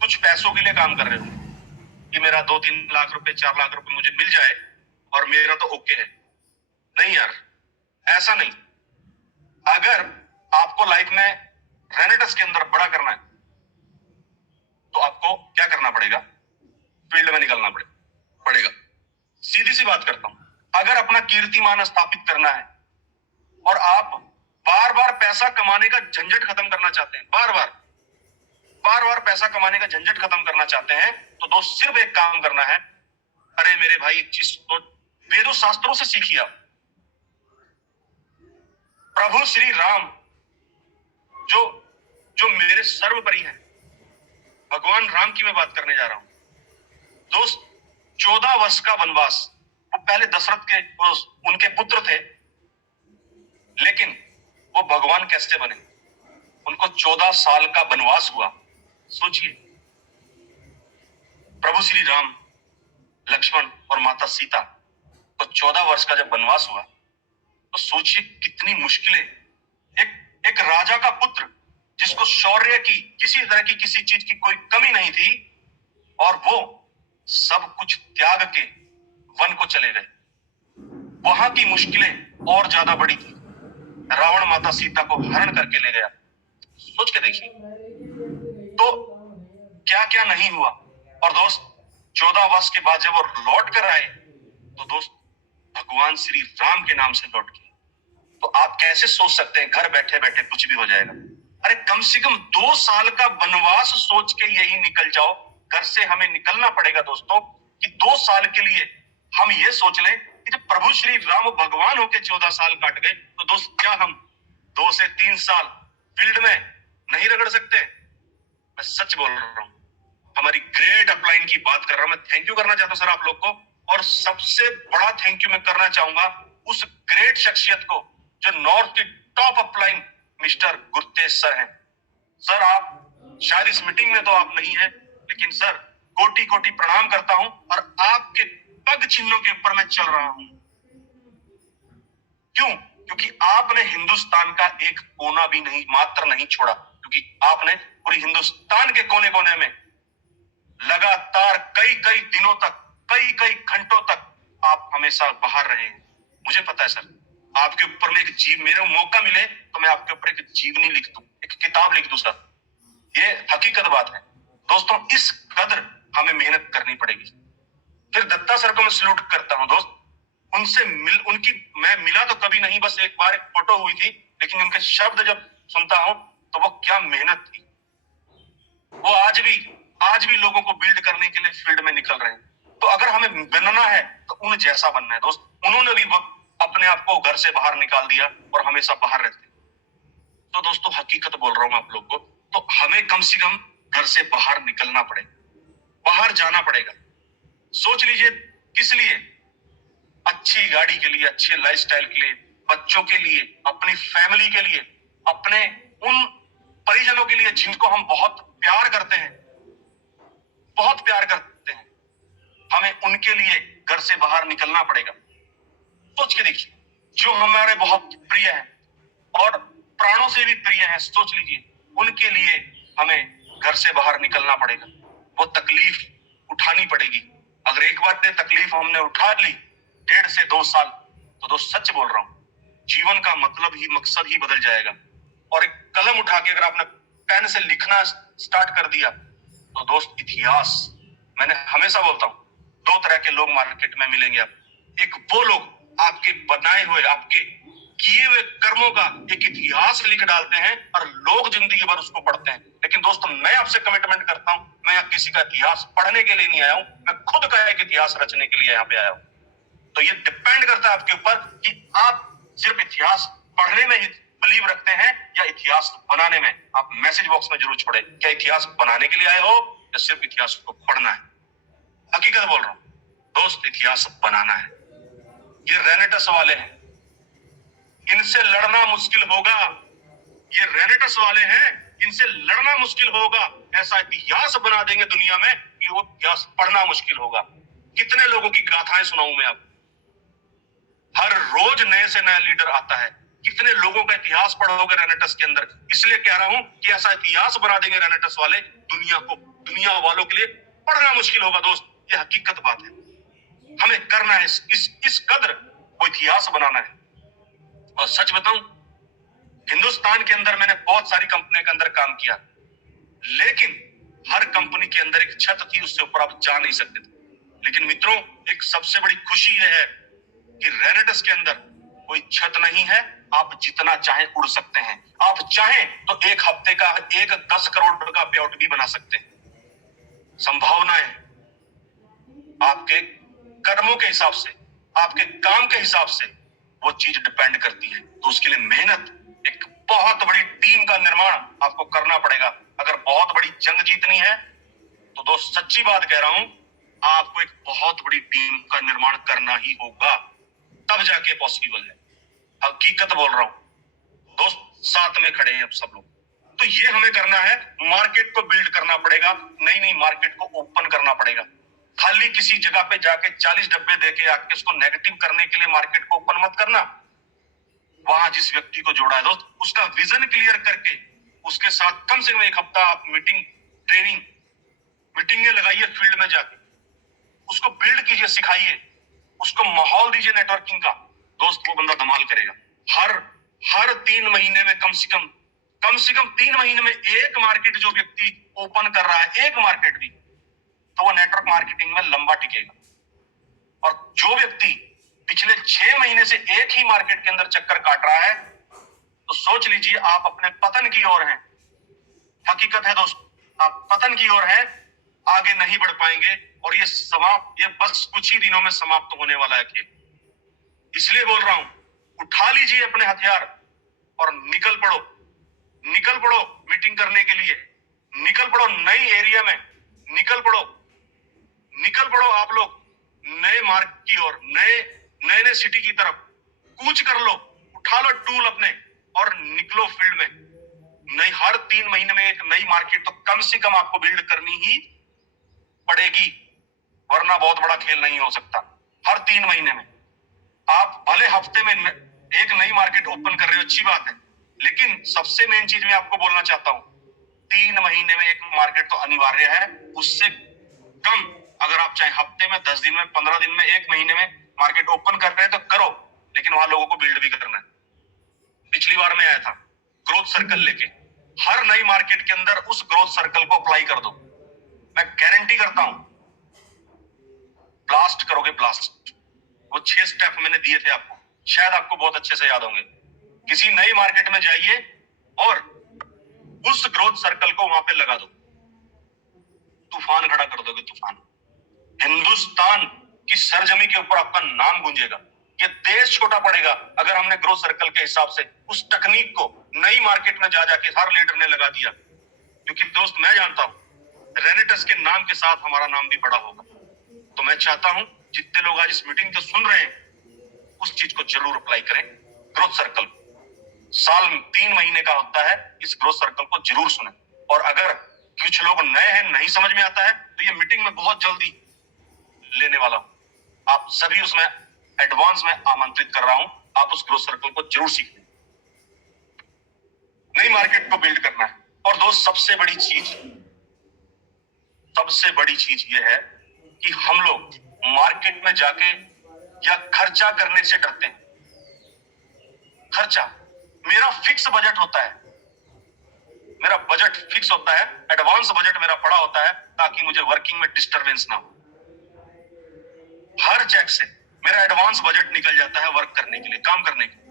कुछ पैसों के लिए काम कर रहे हो कि मेरा 2-3 लाख रुपए, 4 लाख रुपए मुझे मिल जाए और मेरा तो ओके है। नहीं यार, ऐसा नहीं। अगर आपको लाइफ में रेनेटस के अंदर बड़ा करना है तो आपको क्या करना पड़ेगा? फील्ड में निकलना पड़ेगा। सीधी सी बात करता हूं, अगर अपना कीर्तिमान स्थापित करना है और आप बार बार पैसा कमाने का झंझट खत्म करना चाहते हैं, बार बार पैसा कमाने का झंझट खत्म करना चाहते हैं, तो दोस्त सिर्फ एक काम करना है। अरे मेरे भाई, एक चीज तो वेदों शास्त्रों से सीखिए आप। प्रभु श्री राम जो मेरे सर्वोपरि हैं, भगवान राम की मैं बात करने जा रहा हूं दोस्त। 14 वर्ष का वनवास, वो पहले दशरथ के उनके पुत्र थे, लेकिन वो भगवान कैसे बने? उनको 14 साल का वनवास हुआ। सोचिए, प्रभु श्री राम, लक्ष्मण और माता सीता को 14 वर्ष का जब वनवास हुआ, तो सोचिए कितनी मुश्किलें। एक राजा का पुत्र जिसको शौर्य की, किसी तरह की किसी चीज की कोई कमी नहीं थी, और वो सब कुछ त्याग के वन को चले गए। वहां की मुश्किलें और ज्यादा बड़ी थी। रावण माता सीता को हरण करके ले गया। सोच के देखिए तो क्या क्या नहीं हुआ। और दोस्त 14 वर्ष के बाद जब वो लौट कर आए, तो दोस्त भगवान श्री राम के नाम से लौट गए। तो आप कैसे सोच सकते हैं घर बैठे बैठे कुछ भी हो जाएगा? अरे कम से कम 2 साल का वनवास सोच के यही निकल जाओ। घर से हमें निकलना पड़ेगा दोस्तों कि 2 साल के लिए हम ये सोच लें कि जब प्रभु श्री राम भगवान होके 14 साल काट गए, तो दोस्त क्या हम 2 से 3 साल फील्ड में नहीं रगड़ सकते? मैं सच बोल रहा हूं, हमारी ग्रेट अपलाइन की बात कर रहा हूं। मैं थैंक यू करना चाहता हूं सर आप लोग को, और सबसे बड़ा थैंक यू मैं करना चाहूंगा उस ग्रेट शख्सियत को जो नॉर्थ की top upline mister Gurtej sir हैं। सर आप शायद इस मीटिंग में तो आप नहीं हैं, लेकिन सर कोटि कोटि प्रणाम करता हूं, और आपके पग चिन्हों के ऊपर मैं चल रहा हूं। क्यों? क्योंकि आपने हिंदुस्तान का एक कोना भी नहीं, मात्र नहीं छोड़ा, क्योंकि आपने पूरी हिंदुस्तान के कोने कोने में लगातार कई दिनों तक, कई घंटों तक आप हमेशा बाहर रहे हैं। मुझे पता है सर, आपके ऊपर में एक जीव, मेरे मौका मिले तो मैं आपके ऊपर एक जीवनी लिख दूं, एक किताब लिख दूं सर। ये हकीकत बात है दोस्तों। इस कदर हमें मेहनत करनी पड़ेगी। फिर दत्ता सर को मैं सल्यूट करता हूं दोस्त। उनसे मैं मिला तो कभी नहीं, बस एक बार एक फोटो हुई थी, लेकिन उनके शब्द जब सुनता हूं तो वो क्या मेहनत थी। वो आज भी लोगों को बिल्ड करने के लिए फील्ड में निकल रहे हैं। तो अगर हमें बनना है तो उन जैसा बनना है दोस्त। उन्होंने भी अपने आप को घर से बाहर निकाल दिया और हमेशा बाहर रहते। तो दोस्तों हकीकत बोल रहा हूं आप लोग को, तो हमें कम से कम घर से बाहर निकलना पड़ेगा, बाहर जाना पड़ेगा। सोच लीजिए किस लिए? अच्छी गाड़ी के लिए, अच्छे लाइफस्टाइल के लिए, बच्चों के लिए, अपनी फैमिली के लिए, अपने उन परिजनों के लिए जिनको हम बहुत प्यार करते हैं, बहुत प्यार करते हैं। हमें उनके लिए घर से बाहर निकलना पड़ेगा। सोच के देखिए, जो हमारे बहुत प्रिय हैं और प्राणों से भी प्रिय हैं, सोच लीजिए उनके लिए हमें घर से बाहर निकलना पड़ेगा। वो तकलीफ उठानी पड़ेगी। अगर एक बार तकलीफ हमने उठा ली, 1.5 से 2 साल तो दोस्त सच बोल रहा हूं, जीवन का मतलब ही, मकसद ही बदल जाएगा। और एक कलम उठा के अगर आपने पेन से लिखना स्टार्ट कर दिया तो दोस्त इतिहास, मैंने हमेशा बोलता हूं, दो तरह के लोग मार्केट में मिलेंगे आप। एक वो लोग आपके बनाए हुए, आपके किए हुए कर्मों का एक इतिहास लिख डालते हैं और लोग जिंदगी भर उसको पढ़ते हैं। लेकिन दोस्तों मैं आपसे कमिटमेंट करता हूं, मैं यहाँ किसी का इतिहास पढ़ने के लिए नहीं आया हूं, मैं खुद का एक इतिहास रचने के लिए यहाँ पे आया हूं। तो ये डिपेंड करता है आपके ऊपर कि आप सिर्फ इतिहास पढ़ने में ही बिलीव रखते हैं या इतिहास बनाने में। आप मैसेज बॉक्स में जरूर छोड़े, क्या इतिहास बनाने के लिए आए हो या सिर्फ इतिहास को पढ़ना है। हकीकत बोल रहा हूं दोस्त, इतिहास बनाना है। ये रेनेटस वाले हैं, इनसे लड़ना मुश्किल होगा। ये रेनेटस वाले हैं, इनसे लड़ना मुश्किल होगा। ऐसा इतिहास बना देंगे दुनिया में कि वो इतिहास पढ़ना मुश्किल होगा। कितने लोगों की गाथाएं सुनाऊं मैं आपको, हर रोज नए से नया लीडर आता है। कितने लोगों का इतिहास पढ़ोगे रेनेटस के अंदर। इसलिए कह रहा हूं कि ऐसा इतिहास बना देंगे रेनेटस वाले, दुनिया को, दुनिया वालों के लिए पढ़ना मुश्किल होगा दोस्त। ये हकीकत बात है, हमें करना है इस कदर वो इतिहास बनाना है। और सच बताऊं, हिंदुस्तान के अंदर मैंने बहुत सारी कंपनियों के अंदर काम किया, लेकिन हर कंपनी के अंदर एक छत थी, उससे ऊपर आप जा नहीं सकते थे। लेकिन मित्रों, एक सबसे बड़ी खुशी यह है कि रेनेटस के अंदर कोई छत नहीं है। आप जितना चाहे उड़ सकते हैं। आप चाहें तो एक हफ्ते का एक 10 करोड़ का पेआउट भी बना सकते हैं। संभावनाएं आपके कर्मों के हिसाब से, आपके काम के हिसाब से वो चीज डिपेंड करती है। तो उसके लिए मेहनत, एक बहुत बड़ी टीम का निर्माण आपको करना पड़ेगा। अगर बहुत बड़ी जंग जीतनी है तो दोस्त सच्ची बात कह रहा हूं, आपको एक बहुत बड़ी टीम का निर्माण करना ही होगा, तब जाके पॉसिबल है। हकीकत बोल रहा हूं दोस्त, साथ में खड़े हैं अब सब लोग। तो ये हमें करना है, मार्केट को बिल्ड करना पड़ेगा, नई नई मार्केट को ओपन करना पड़ेगा। खाली किसी जगह पे जाके 40 डब्बे देके आके उसको नेगेटिव करने के लिए मार्केट को ओपन मत करना। वहां जिस व्यक्ति को जोड़ा है दोस्त, उसका विजन क्लियर करके उसके साथ कम से कम एक हफ्ता आप मीटिंग, ट्रेनिंग, मीटिंगें लगाइए, फील्ड में जाके उसको बिल्ड कीजिए, सिखाइए, उसको माहौल दीजिए नेटवर्किंग का। दोस्त वो बंदा धमाल करेगा। हर 3 महीने में कम से कम 3 महीने में एक मार्केट जो व्यक्ति ओपन कर रहा है, एक मार्केट भी, तो वो नेटवर्क मार्केटिंग में लंबा टिकेगा। और जो व्यक्ति पिछले 6 महीने से एक ही मार्केट के अंदर चक्कर काट रहा है, तो सोच लीजिए आप अपने पतन की ओर हैं। हकीकत है दोस्त, आप पतन की ओर हैं, आगे नहीं बढ़ पाएंगे। और ये बस कुछ ही दिनों में समाप्त होने वाला है खेल। इसलिए बोल रहा हूं, उठा लीजिए अपने हथियार और निकल पड़ो मीटिंग करने के लिए, निकल पड़ो नई एरिया में, निकल पड़ो आप लोग नए मार्ग की ओर, नए सिटी की तरफ कूच कर लो, उठा लो टूल अपने और निकलो फील्ड में। नई हर 3 महीने में एक नई मार्केट तो कम से कम आपको बिल्ड करनी ही पड़ेगी, वरना बहुत बड़ा खेल नहीं हो सकता। हर 3 महीने में आप भले हफ्ते में एक नई मार्केट ओपन कर रहे हो, अच्छी बात है, लेकिन सबसे मेन चीज मैं आपको बोलना चाहता हूं, 3 महीने में एक मार्केट तो अनिवार्य है। उससे कम अगर आप चाहे हफ्ते में, 10 दिन में, 15 दिन में, 1 महीने में मार्केट ओपन कर रहे हैं तो करो, लेकिन वहां लोगों को बिल्ड भी करना है। पिछली बार मैं आया था ग्रोथ सर्कल लेके, हर नई मार्केट के अंदर उस ग्रोथ सर्कल को अप्लाई कर दो, मैं गारंटी करता हूं ब्लास्ट करोगे, ब्लास्ट। वो 6 स्टेप मैंने दिए थे आपको, शायद आपको बहुत अच्छे से याद होंगे। किसी नई मार्केट में जाइए और उस ग्रोथ सर्कल को वहां पे लगा दो, तूफान खड़ा कर दोगे, तूफान। हिंदुस्तान की सरजमी के ऊपर आपका नाम गूंजेगा। ये देश छोटा पड़ेगा अगर हमने ग्रोथ सर्कल के हिसाब से उस तकनीक को नई मार्केट में जाके हर लीडर ने लगा दिया। क्योंकि दोस्त मैं जानता हूं रेनेटस के नाम के साथ हमारा नाम भी बड़ा होगा। तो मैं चाहता हूं जितने लोग आज इस मीटिंग को सुन रहे हैं उस चीज को जरूर अप्लाई करें। ग्रोथ सर्कल साल 3 महीने का होता है, इस ग्रोथ सर्कल को जरूर सुने। और अगर कुछ लोग नए हैं, नहीं समझ में आता है, तो ये मीटिंग में बहुत जल्दी लेने वाला हूं, आप सभी उसमें एडवांस में आमंत्रित कर रहा हूं। आप उस ग्रोथ सर्कल को जरूर सीखें, नई मार्केट को बिल्ड करना है। और दोस्त सबसे बड़ी चीज ये है कि हम लोग मार्केट में जाके या खर्चा करने से डरते हैं। खर्चा, मेरा फिक्स बजट होता है, मेरा बजट फिक्स होता है, एडवांस बजट मेरा पड़ा होता है ताकि मुझे वर्किंग में डिस्टरबेंस ना हो। हर चेक से मेरा एडवांस बजट निकल जाता है वर्क करने के लिए, काम करने के लिए।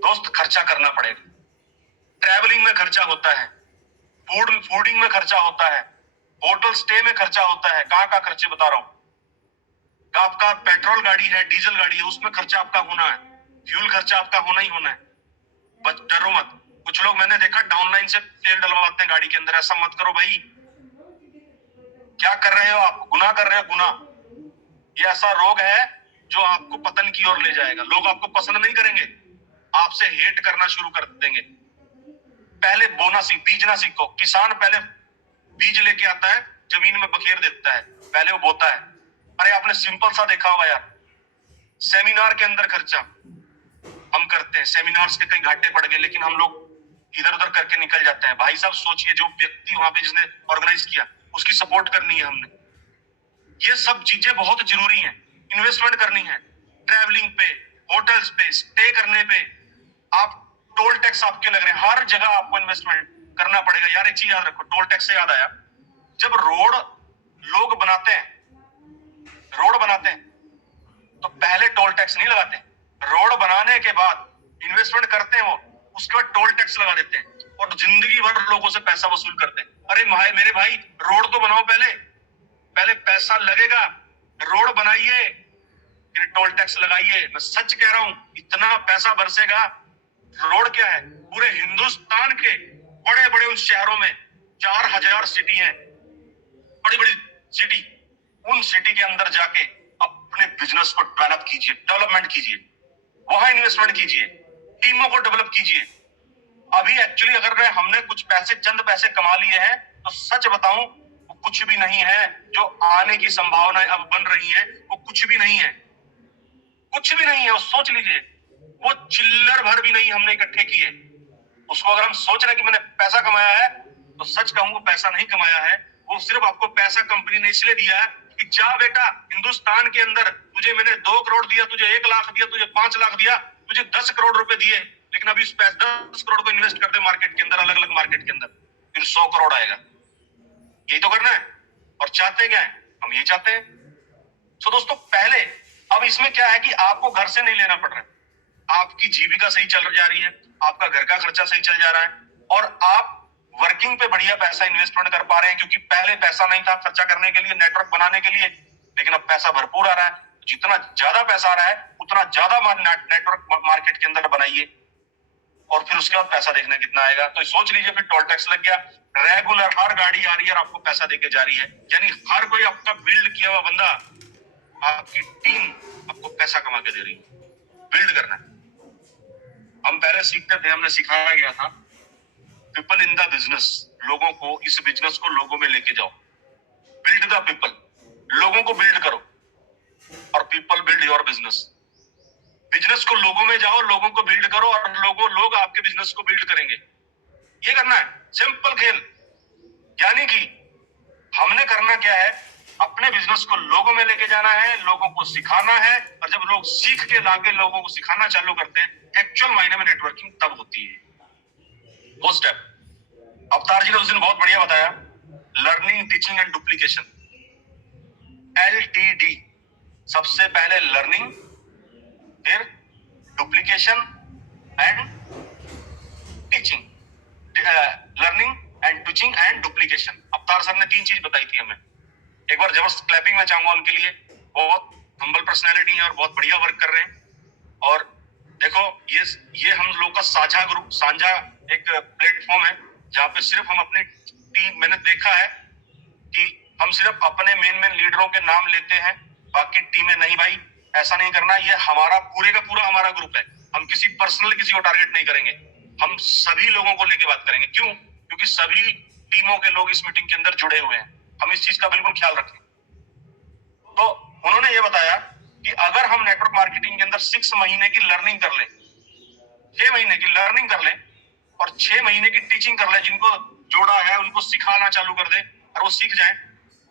दोस्त, खर्चा करना पड़ेगा। ट्रैवलिंग में खर्चा होता है, फूडिंग में खर्चा होता है, होटल स्टे में खर्चा होता है। कहाँ का खर्चे बता रहा हूं। आपका पेट्रोल गाड़ी है, डीजल गाड़ी है, उसमें खर्चा आपका होना है, फ्यूल खर्चा आपका होना ही होना है। बस डरो मत। कुछ लोग मैंने देखा डाउनलाइन से तेल डलवाते हैं गाड़ी के अंदर। ऐसा मत करो भाई। क्या कर रहे हो आप? गुनाह कर रहे हो, गुनाह। ये ऐसा रोग है जो आपको पतन की ओर ले जाएगा। लोग आपको पसंद नहीं करेंगे, आपसे हेट करना शुरू कर देंगे। पहले बोना सीख, बीजना सीखो। किसान पहले बीज लेके आता है, जमीन में बखेर देता है, पहले वो बोता है। अरे आपने सिंपल सा देखा होगा यार, सेमिनार के अंदर खर्चा हम करते हैं, सेमिनार्स के कहीं घाटे पड़ गए, लेकिन हम लोग इधर उधर करके निकल जाते हैं। भाई साहब सोचिए, जो व्यक्ति वहां पे जिसने ऑर्गेनाइज किया, उसकी सपोर्ट करनी है हमने। ये सब चीजें बहुत जरूरी हैं, इन्वेस्टमेंट करनी है। ट्रैवलिंग पे, होटल्स पे, स्टे करने पे, आप टोल टैक्स आपके लग रहे हैं, हर जगह आपको इन्वेस्टमेंट करना पड़ेगा। यार एक चीज याद रखो, टोल टैक्स से याद आया, जब रोड लोग बनाते हैं, रोड बनाते हैं तो पहले टोल टैक्स नहीं लगाते। रोड बनाने के बाद इन्वेस्टमेंट करते हैं वो, उसके बाद टोल टैक्स लगा देते हैं और जिंदगी भर लोगों से पैसा वसूल करते हैं। अरे मेरे भाई, रोड तो बनाओ पहले, पहले पैसा लगेगा, रोड बनाइए, फिर टोल टैक्स लगाइए। मैं सच कह रहा हूं, इतना पैसा बरसेगा। रोड क्या है, पूरे हिंदुस्तान के बड़े बड़े उन शहरों में 4000 सिटी हैं, बड़ी बड़ी सिटी, उन सिटी के अंदर जाके अपने बिजनेस को डेवलप कीजिए, डेवलपमेंट कीजिए, वहां इन्वेस्टमेंट कीजिए, टीमों को डेवलप कीजिए। अभी एक्चुअली अगर हमने कुछ पैसे, चंद पैसे कमा लिए हैं, तो सच बताऊं वो कुछ भी नहीं है। जो आने की संभावनाएं अब बन रही है वो कुछ भी नहीं है, कुछ भी नहीं है। वो सोच लीजिए, वो चिल्लर भर भी नहीं हमने इकट्ठे किए। उसको अगर हम सोच रहे हैं कि मैंने पैसा कमाया है, तो सच कहूंगा पैसा नहीं कमाया है। वो सिर्फ आपको पैसा कंपनी ने इसलिए दिया है कि जा बेटा, हिंदुस्तान के अंदर तुझे मैंने 2 करोड़ दिया, तुझे 1 लाख दिया, तुझे 5 लाख दिया, तुझे 10 करोड़ रुपए दिए, लेकिन अभी इस 10 करोड़ को इन्वेस्ट कर दे मार्केट के अंदर, अलग अलग मार्केट के अंदर, फिर 100 करोड़ आएगा। यही तो करना है। और चाहते क्या है? हम यही चाहते हैं। सो दोस्तों, पहले, अब इसमें क्या है कि आपको घर से नहीं लेना पड़ रहा है, आपकी जीविका सही चल जा रही है, आपका घर का खर्चा सही चल जा रहा है, और आप वर्किंग पे बढ़िया पैसा इन्वेस्टमेंट कर पा रहे हैं। क्योंकि पहले पैसा नहीं था खर्चा करने के लिए, नेटवर्क बनाने के लिए, लेकिन अब पैसा भरपूर आ रहा है। जितना ज्यादा पैसा आ रहा है, उतना ज्यादा नेटवर्क मार्केट के अंदर बनाइए, और फिर उसके बाद पैसा देखना कितना आएगा। तो सोच लीजिए, फिर टोल टैक्स लग गया, रेगुलर हर गाड़ी आ रही है और आपको पैसा देके जा रही है, यानी हर कोई आपका बिल्ड किया हुआ बंदा, आपकी टीम आपको पैसा कमा के दे रही है। बिल्ड करना है। हम पहले सीखते थे, हमने सिखाया गया था, पीपल इन द बिजनेस, लोगों को, इस बिजनेस को लोगों में लेके जाओ। बिल्ड द पीपल, लोगों को बिल्ड करो, और people build your business. Business को लोगों में जाओ, लोगों को बिल्ड करो, और लोग आपके बिजनेस को बिल्ड करेंगे। ये करना है, सिंपल खेल। यानी कि हमने करना क्या है, अपने बिजनेस को लोगों में लेके जाना है, लोगों को सिखाना है, और जब लोग सीख के लाके लोगों को सिखाना चालू करते हैं, एक्चुअल मायने में नेटवर्किंग तब होती है। वो स्टेप अवतार जी ने उस दिन बहुत बढ़िया बताया, learning, teaching and duplication, LTD। सबसे पहले लर्निंग, फिर duplication and teaching, learning and teaching and duplication. अवतार सर ने 3 चीज बताई थी हमें। एक बार जबरदस्त क्लैपिंग में चाहूंगा उनके लिए। बहुत हम्बल पर्सनैलिटी है और बहुत बढ़िया वर्क कर रहे हैं। और देखो, ये हम लोग का साझा ग्रुप, साझा एक प्लेटफॉर्म है, जहाँ पे सिर्फ हम अपनी टीम, मैंने देखा है कि हम सिर्फ अपने मेन लीडरों के नाम लेते हैं, बाकी टीमें नहीं। भाई ऐसा नहीं करना, ये हमारा पूरे का पूरा हमारा ग्रुप है। हम किसी पर्सनल किसी को टारगेट नहीं करेंगे, हम सभी लोगों को लेके बात करेंगे। क्यों? क्योंकि सभी टीमों के लोग इस मीटिंग के अंदर जुड़े हुए हैं। हम इस चीज का बिल्कुल ख्याल रखें। तो उन्होंने ये बताया कि अगर हम नेटवर्क मार्केटिंग के अंदर 6 महीने की लर्निंग कर लें, 6 महीने की लर्निंग कर लें और 6 महीने की टीचिंग कर लें, जिनको जोड़ा है उनको सिखाना चालू कर दें और वो सीख जाएं,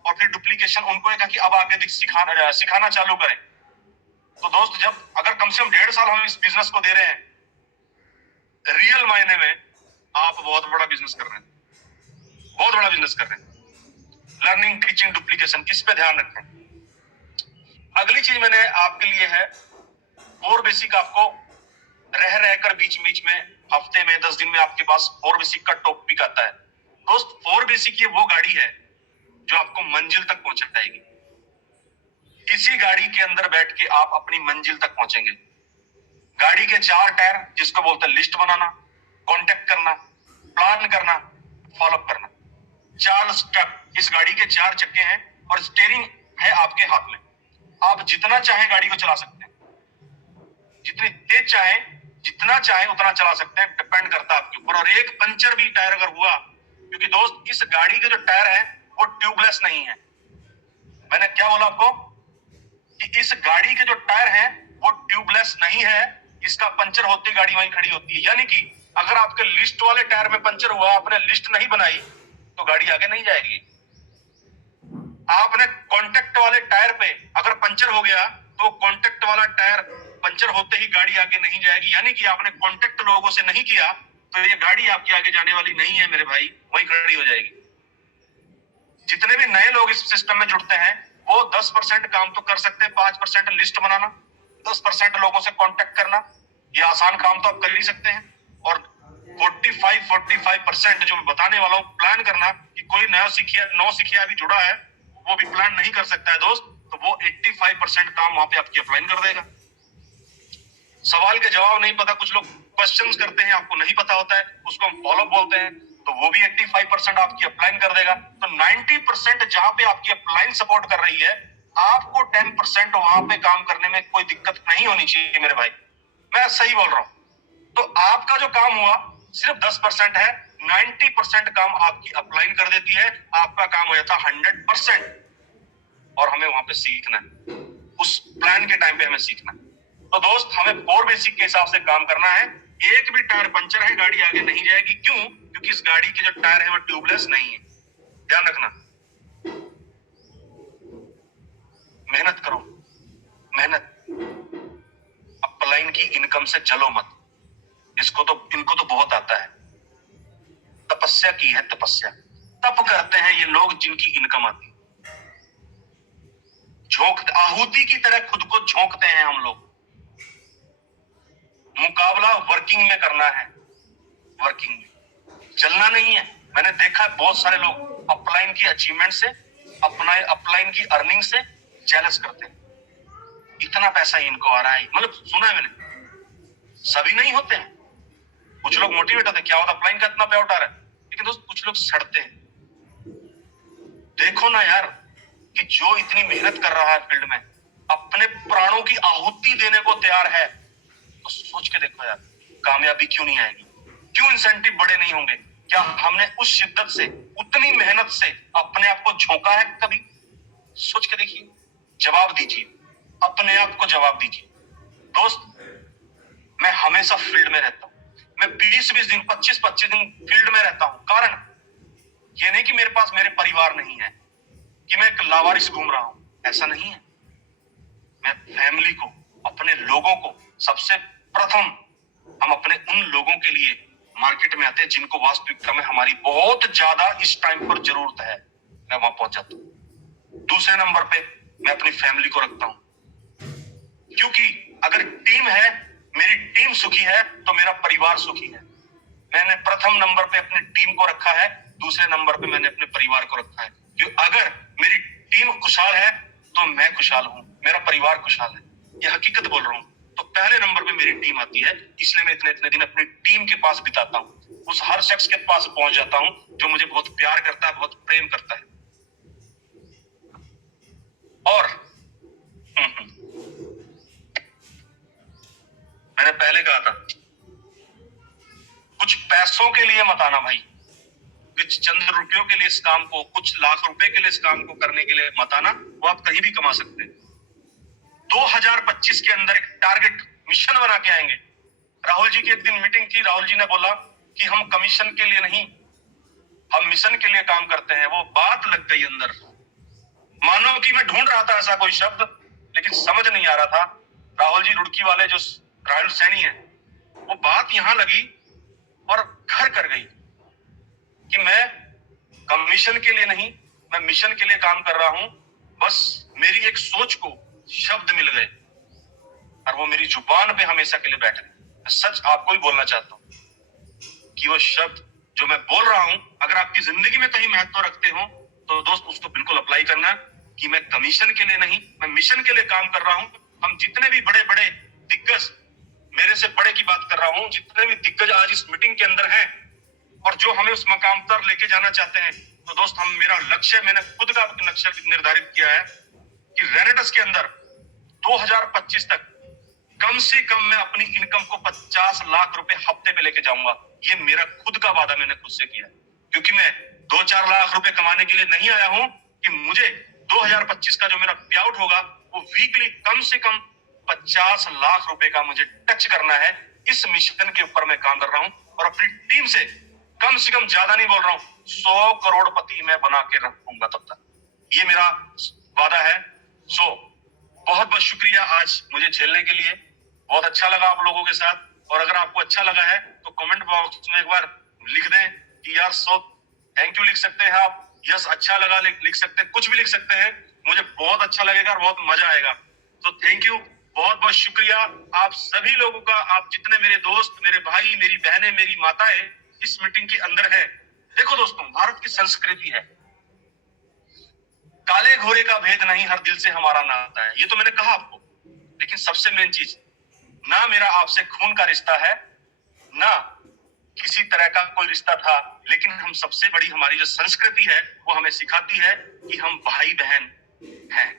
और फिर डुप्लीकेशन उनको है कि अब आगे सिखाना चालू करें, तो दोस्त जब अगर कम से कम 1.5 साल हम इस बिजनेस को दे रहे हैं, रियल मायने में आप बहुत बड़ा बिजनेस कर रहे हैं, बहुत बड़ा बिजनेस कर रहे हैं। लर्निंग, टीचिंग, डुप्लीकेशन, किस पे ध्यान रखें। अगली चीज मैंने आपके लिए है कोर बेसिक। आपको रह रहकर बीच बीच में हफ्ते में 10 दिन में आपके पास 4 बेसिक का टॉपिक आता है। दोस्त 4 बेसिक ये वो गाड़ी है जो आपको मंजिल तक पहुंचाएगी। इसी गाड़ी के अंदर बैठ के आप अपनी मंजिल तक पहुंचेंगे। गाड़ी के 4 टायर, जिसको बोलते हैं लिस्ट बनाना, कांटेक्ट करना, प्लान करना, फॉलोअप करना। 4 स्टेप। इस गाड़ी के 4 चक्के हैं और स्टीयरिंग है आपके हाथ में। आप जितना चाहे गाड़ी को चला सकते हैं, जितनी तेज चाहे, जितना चाहे उतना चला सकते हैं, डिपेंड करता है आपके ऊपर। और एक पंचर भी टायर अगर हुआ, क्योंकि दोस्त इस गाड़ी के जो टायर है वो ट्यूबलेस नहीं है। मैंने क्या बोला आपको कि इस गाड़ी के जो टायर है वो ट्यूबलेस नहीं है। इसका पंचर होते ही गाड़ी वहीं खड़ी होती है। यानी कि अगर आपके लिस्ट वाले टायर में पंचर हुआ, आपने लिस्ट नहीं बनाई, तो गाड़ी आगे नहीं जाएगी। आपने कॉन्टेक्ट वाले टायर पे अगर पंचर हो गया, तो कॉन्टेक्ट वाला टायर पंचर होते ही गाड़ी आगे नहीं जाएगी। यानी कि आपने कॉन्टेक्ट लोगों से नहीं किया, तो ये गाड़ी आपकी आगे जाने वाली नहीं है मेरे भाई, वहीं खड़ी हो जाएगी। जितने भी नए लोग इस सिस्टम में जुड़ते हैं, वो 10% काम तो कर सकते हैं। 5% लिस्ट बनाना, 10% लोगों से कांटेक्ट करना, ये आसान काम तो आप कर ही सकते हैं। और 45% जो मैं बताने वाला हूँ, प्लान करना कि कोई नया सिखिया अभी जुड़ा है, वो भी प्लान नहीं कर सकता है दोस्त, तो वो 85% काम वहां पे आपकी अपलाइन कर देगा। सवाल के जवाब नहीं पता, कुछ लोग क्वेश्चंस करते हैं, आपको नहीं पता होता है, उसको हम फॉलो बोलते हैं, तो वो भी 85% आपकी अपलाइन कर देगा। तो 90% जहां पे आपकी अपलाइन सपोर्ट कर रही है, आपको 10% वहां पे काम करने में कोई दिक्कत नहीं होनी चाहिए मेरे भाई। मैं सही बोल रहा हूं। तो आपका जो काम हुआ सिर्फ 10% है, 90% काम आपकी अपलाइन कर देती है। आपका काम हो जाता 100%। और हमें वहां पे सीखना है, उस प्लान के टाइम पे हमें सीखना है। तो दोस्त हमें 4 बेसिक के हिसाब से काम करना है। एक भी टायर पंचर है, गाड़ी आगे नहीं जाएगी। क्यों? क्योंकि इस गाड़ी के जो टायर है वो ट्यूबलेस नहीं है। ध्यान रखना, मेहनत करो, मेहनत। अपलाइन की इनकम से जलो मत। इनको तो बहुत आता है। तपस्या की है, तपस्या। तप करते हैं ये लोग जिनकी इनकम आती है। आहुति की तरह खुद को झोंकते हैं हम लोग। मुकाबला वर्किंग में करना है, वर्किंग में चलना नहीं है। मैंने देखा है बहुत सारे लोग अपलाइन की अचीवमेंट से, अपलाइन की अर्निंग से जेलस करते हैं। इतना पैसा इनको आ रहा है, मतलब सुना है मैंने। सभी नहीं होते हैं, कुछ लोग मोटिवेट होते हैं, क्या होता है अपलाइन का इतना पे आउट आ रहा है, लेकिन दोस्त कुछ लोग सड़ते हैं। देखो ना यार, कि जो इतनी मेहनत कर रहा है फील्ड में, अपने प्राणों की आहुति देने को तैयार है, तो सोच के देखो यार, कामयाबी क्यों नहीं आएगी? क्यों इंसेंटिव बड़े नहीं होंगे? क्या हमने उस शिद्दत से, उतनी मेहनत से अपने आप को झोंका है कभी? सोच के देखिए, जवाब दीजिए, अपने आप को जवाब दीजिए। दोस्त मैं हमेशा फील्ड में रहता हूं। मैं 20-20 दिन, 25-25 दिन फील्ड में रहता हूं। कारण ये नहीं कि मेरे पास मेरे परिवार नहीं है, कि मैं एक लावारिस घूम रहा हूं, ऐसा नहीं है। मैं फैमिली को, अपने लोगों को, सबसे प्रथम हम अपने उन लोगों के लिए मार्केट में आते हैं जिनको वास्तविकता में हमारी बहुत ज्यादा इस टाइम पर जरूरत है, मैं वहां पहुंच जाता हूं। दूसरे नंबर पे मैं अपनी फैमिली को रखता हूं, क्योंकि अगर टीम है, मेरी टीम सुखी है तो मेरा परिवार सुखी है। मैंने प्रथम नंबर पे अपनी टीम को रखा है, दूसरे नंबर पे मैंने अपने परिवार को रखा है। क्यों? अगर मेरी टीम खुशहाल है तो मैं खुशहाल हूं, मेरा परिवार खुशहाल है। ये हकीकत बोल रहा हूं। तो पहले नंबर पे मेरी टीम आती है, इसलिए मैं इतने दिन अपनी टीम के पास बिताता हूं। उस हर शख्स के पास पहुंच जाता हूं जो मुझे बहुत प्यार करता है, बहुत प्रेम करता है। और मैंने पहले कहा था, कुछ पैसों के लिए मत आना भाई, कुछ चंद रुपयों के लिए इस काम को, कुछ लाख रुपए के लिए इस काम को करने के लिए मत आना। वो आप कहीं भी कमा सकते हैं। 2025 के अंदर एक टारगेट मिशन बना के आएंगे। राहुल जी की एक दिन मीटिंग थी, राहुल जी ने बोला कि हम कमीशन के लिए नहीं, हम मिशन के लिए काम करते हैं। वो बात लग गई अंदर। मानो कि मैं ढूंढ रहा था ऐसा कोई शब्द, लेकिन समझ नहीं आ रहा था राहुल जी रुड़की वाले जो राहुल सैनी है, वो बात यहां लगी और घर कर गई कि मैं कमीशन के लिए नहीं, मैं मिशन के लिए काम कर रहा हूं। बस मेरी एक सोच को शब्द मिल गए और वो मेरी जुबान पे हमेशा के लिए बैठ गए। मैं सच आपको ही बोलना चाहता हूं कि वो शब्द जो मैं बोल रहा हूं, अगर आपकी जिंदगी में कहीं महत्व रखते हो तो दोस्त उसको बिल्कुल अप्लाई करना कि मैं कमीशन के लिए नहीं, मैं मिशन के लिए काम कर रहा हूं। हम जितने भी बड़े बड़े दिग्गज, मेरे से बड़े की बात कर रहा हूं, जितने भी दिग्गज आज इस मीटिंग के अंदर हैं और जो हमें उस मकाम पर लेके जाना चाहते हैं, तो दोस्त हम मेरा लक्ष्य, मैंने खुद का लक्ष्य निर्धारित किया है कि रेनेटस के अंदर 2025 तक कम से कम मैं अपनी इनकम को 50 लाख रुपए हफ्ते पे लेके जाऊंगा। ये मेरा खुद का वादा मैंने खुद से किया, क्योंकि मैं 2-4 लाख रुपए कमाने के लिए नहीं आया हूं कि मुझे 2025 का जो मेरा पे आउट होगा वो वीकली कम से कम 50 लाख रुपए का मुझे टच करना है। इस मिशन के ऊपर मैं काम कर रहा हूं और अपनी टीम से कम, ज्यादा नहीं बोल रहा हूं, 100 करोड़पति मैं बना के रखूंगा तब तक। ये मेरा वादा है। सो बहुत बहुत शुक्रिया आज मुझे झेलने के लिए। बहुत अच्छा लगा आप लोगों के साथ, और अगर आपको अच्छा लगा है तो कमेंट बॉक्स में एक बार लिख दें कि यार सो थैंक यू लिख सकते हैं आप, यस अच्छा लगा लिख सकते हैं, कुछ भी लिख सकते हैं। मुझे बहुत अच्छा लगेगा और बहुत मजा आएगा। तो थैंक यू, बहुत बहुत शुक्रिया आप सभी लोगों का। आप जितने मेरे दोस्त, मेरे भाई, मेरी बहनें, मेरी माताएं इस मीटिंग के अंदर है। देखो दोस्तों, भारत की संस्कृति है, काले घोड़े का भेद नहीं, हर दिल से हमारा नाता है। ये तो मैंने कहा आपको, लेकिन सबसे मेन चीज, ना मेरा आपसे खून का रिश्ता है, ना किसी तरह का कोई रिश्ता था, लेकिन हम सबसे बड़ी हमारी जो संस्कृति है वो हमें सिखाती है कि हम भाई बहन हैं।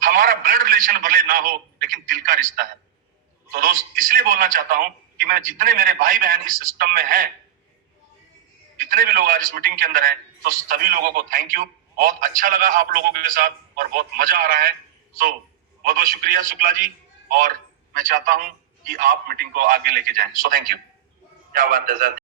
हमारा ब्लड रिलेशन भले ना हो, लेकिन दिल का रिश्ता है। तो दोस्त, इसलिए बोलना चाहता हूं कि मैं जितने मेरे भाई बहन इस सिस्टम में हैं, जितने भी लोग आज इस मीटिंग के अंदर हैं, तो सभी लोगों को थैंक यू। बहुत अच्छा लगा आप लोगों के साथ और बहुत मजा आ रहा है। सो बहुत बहुत शुक्रिया शुक्ला जी, और मैं चाहता हूं कि आप मीटिंग को आगे लेके जाएं। So thank you. क्या बात है सर।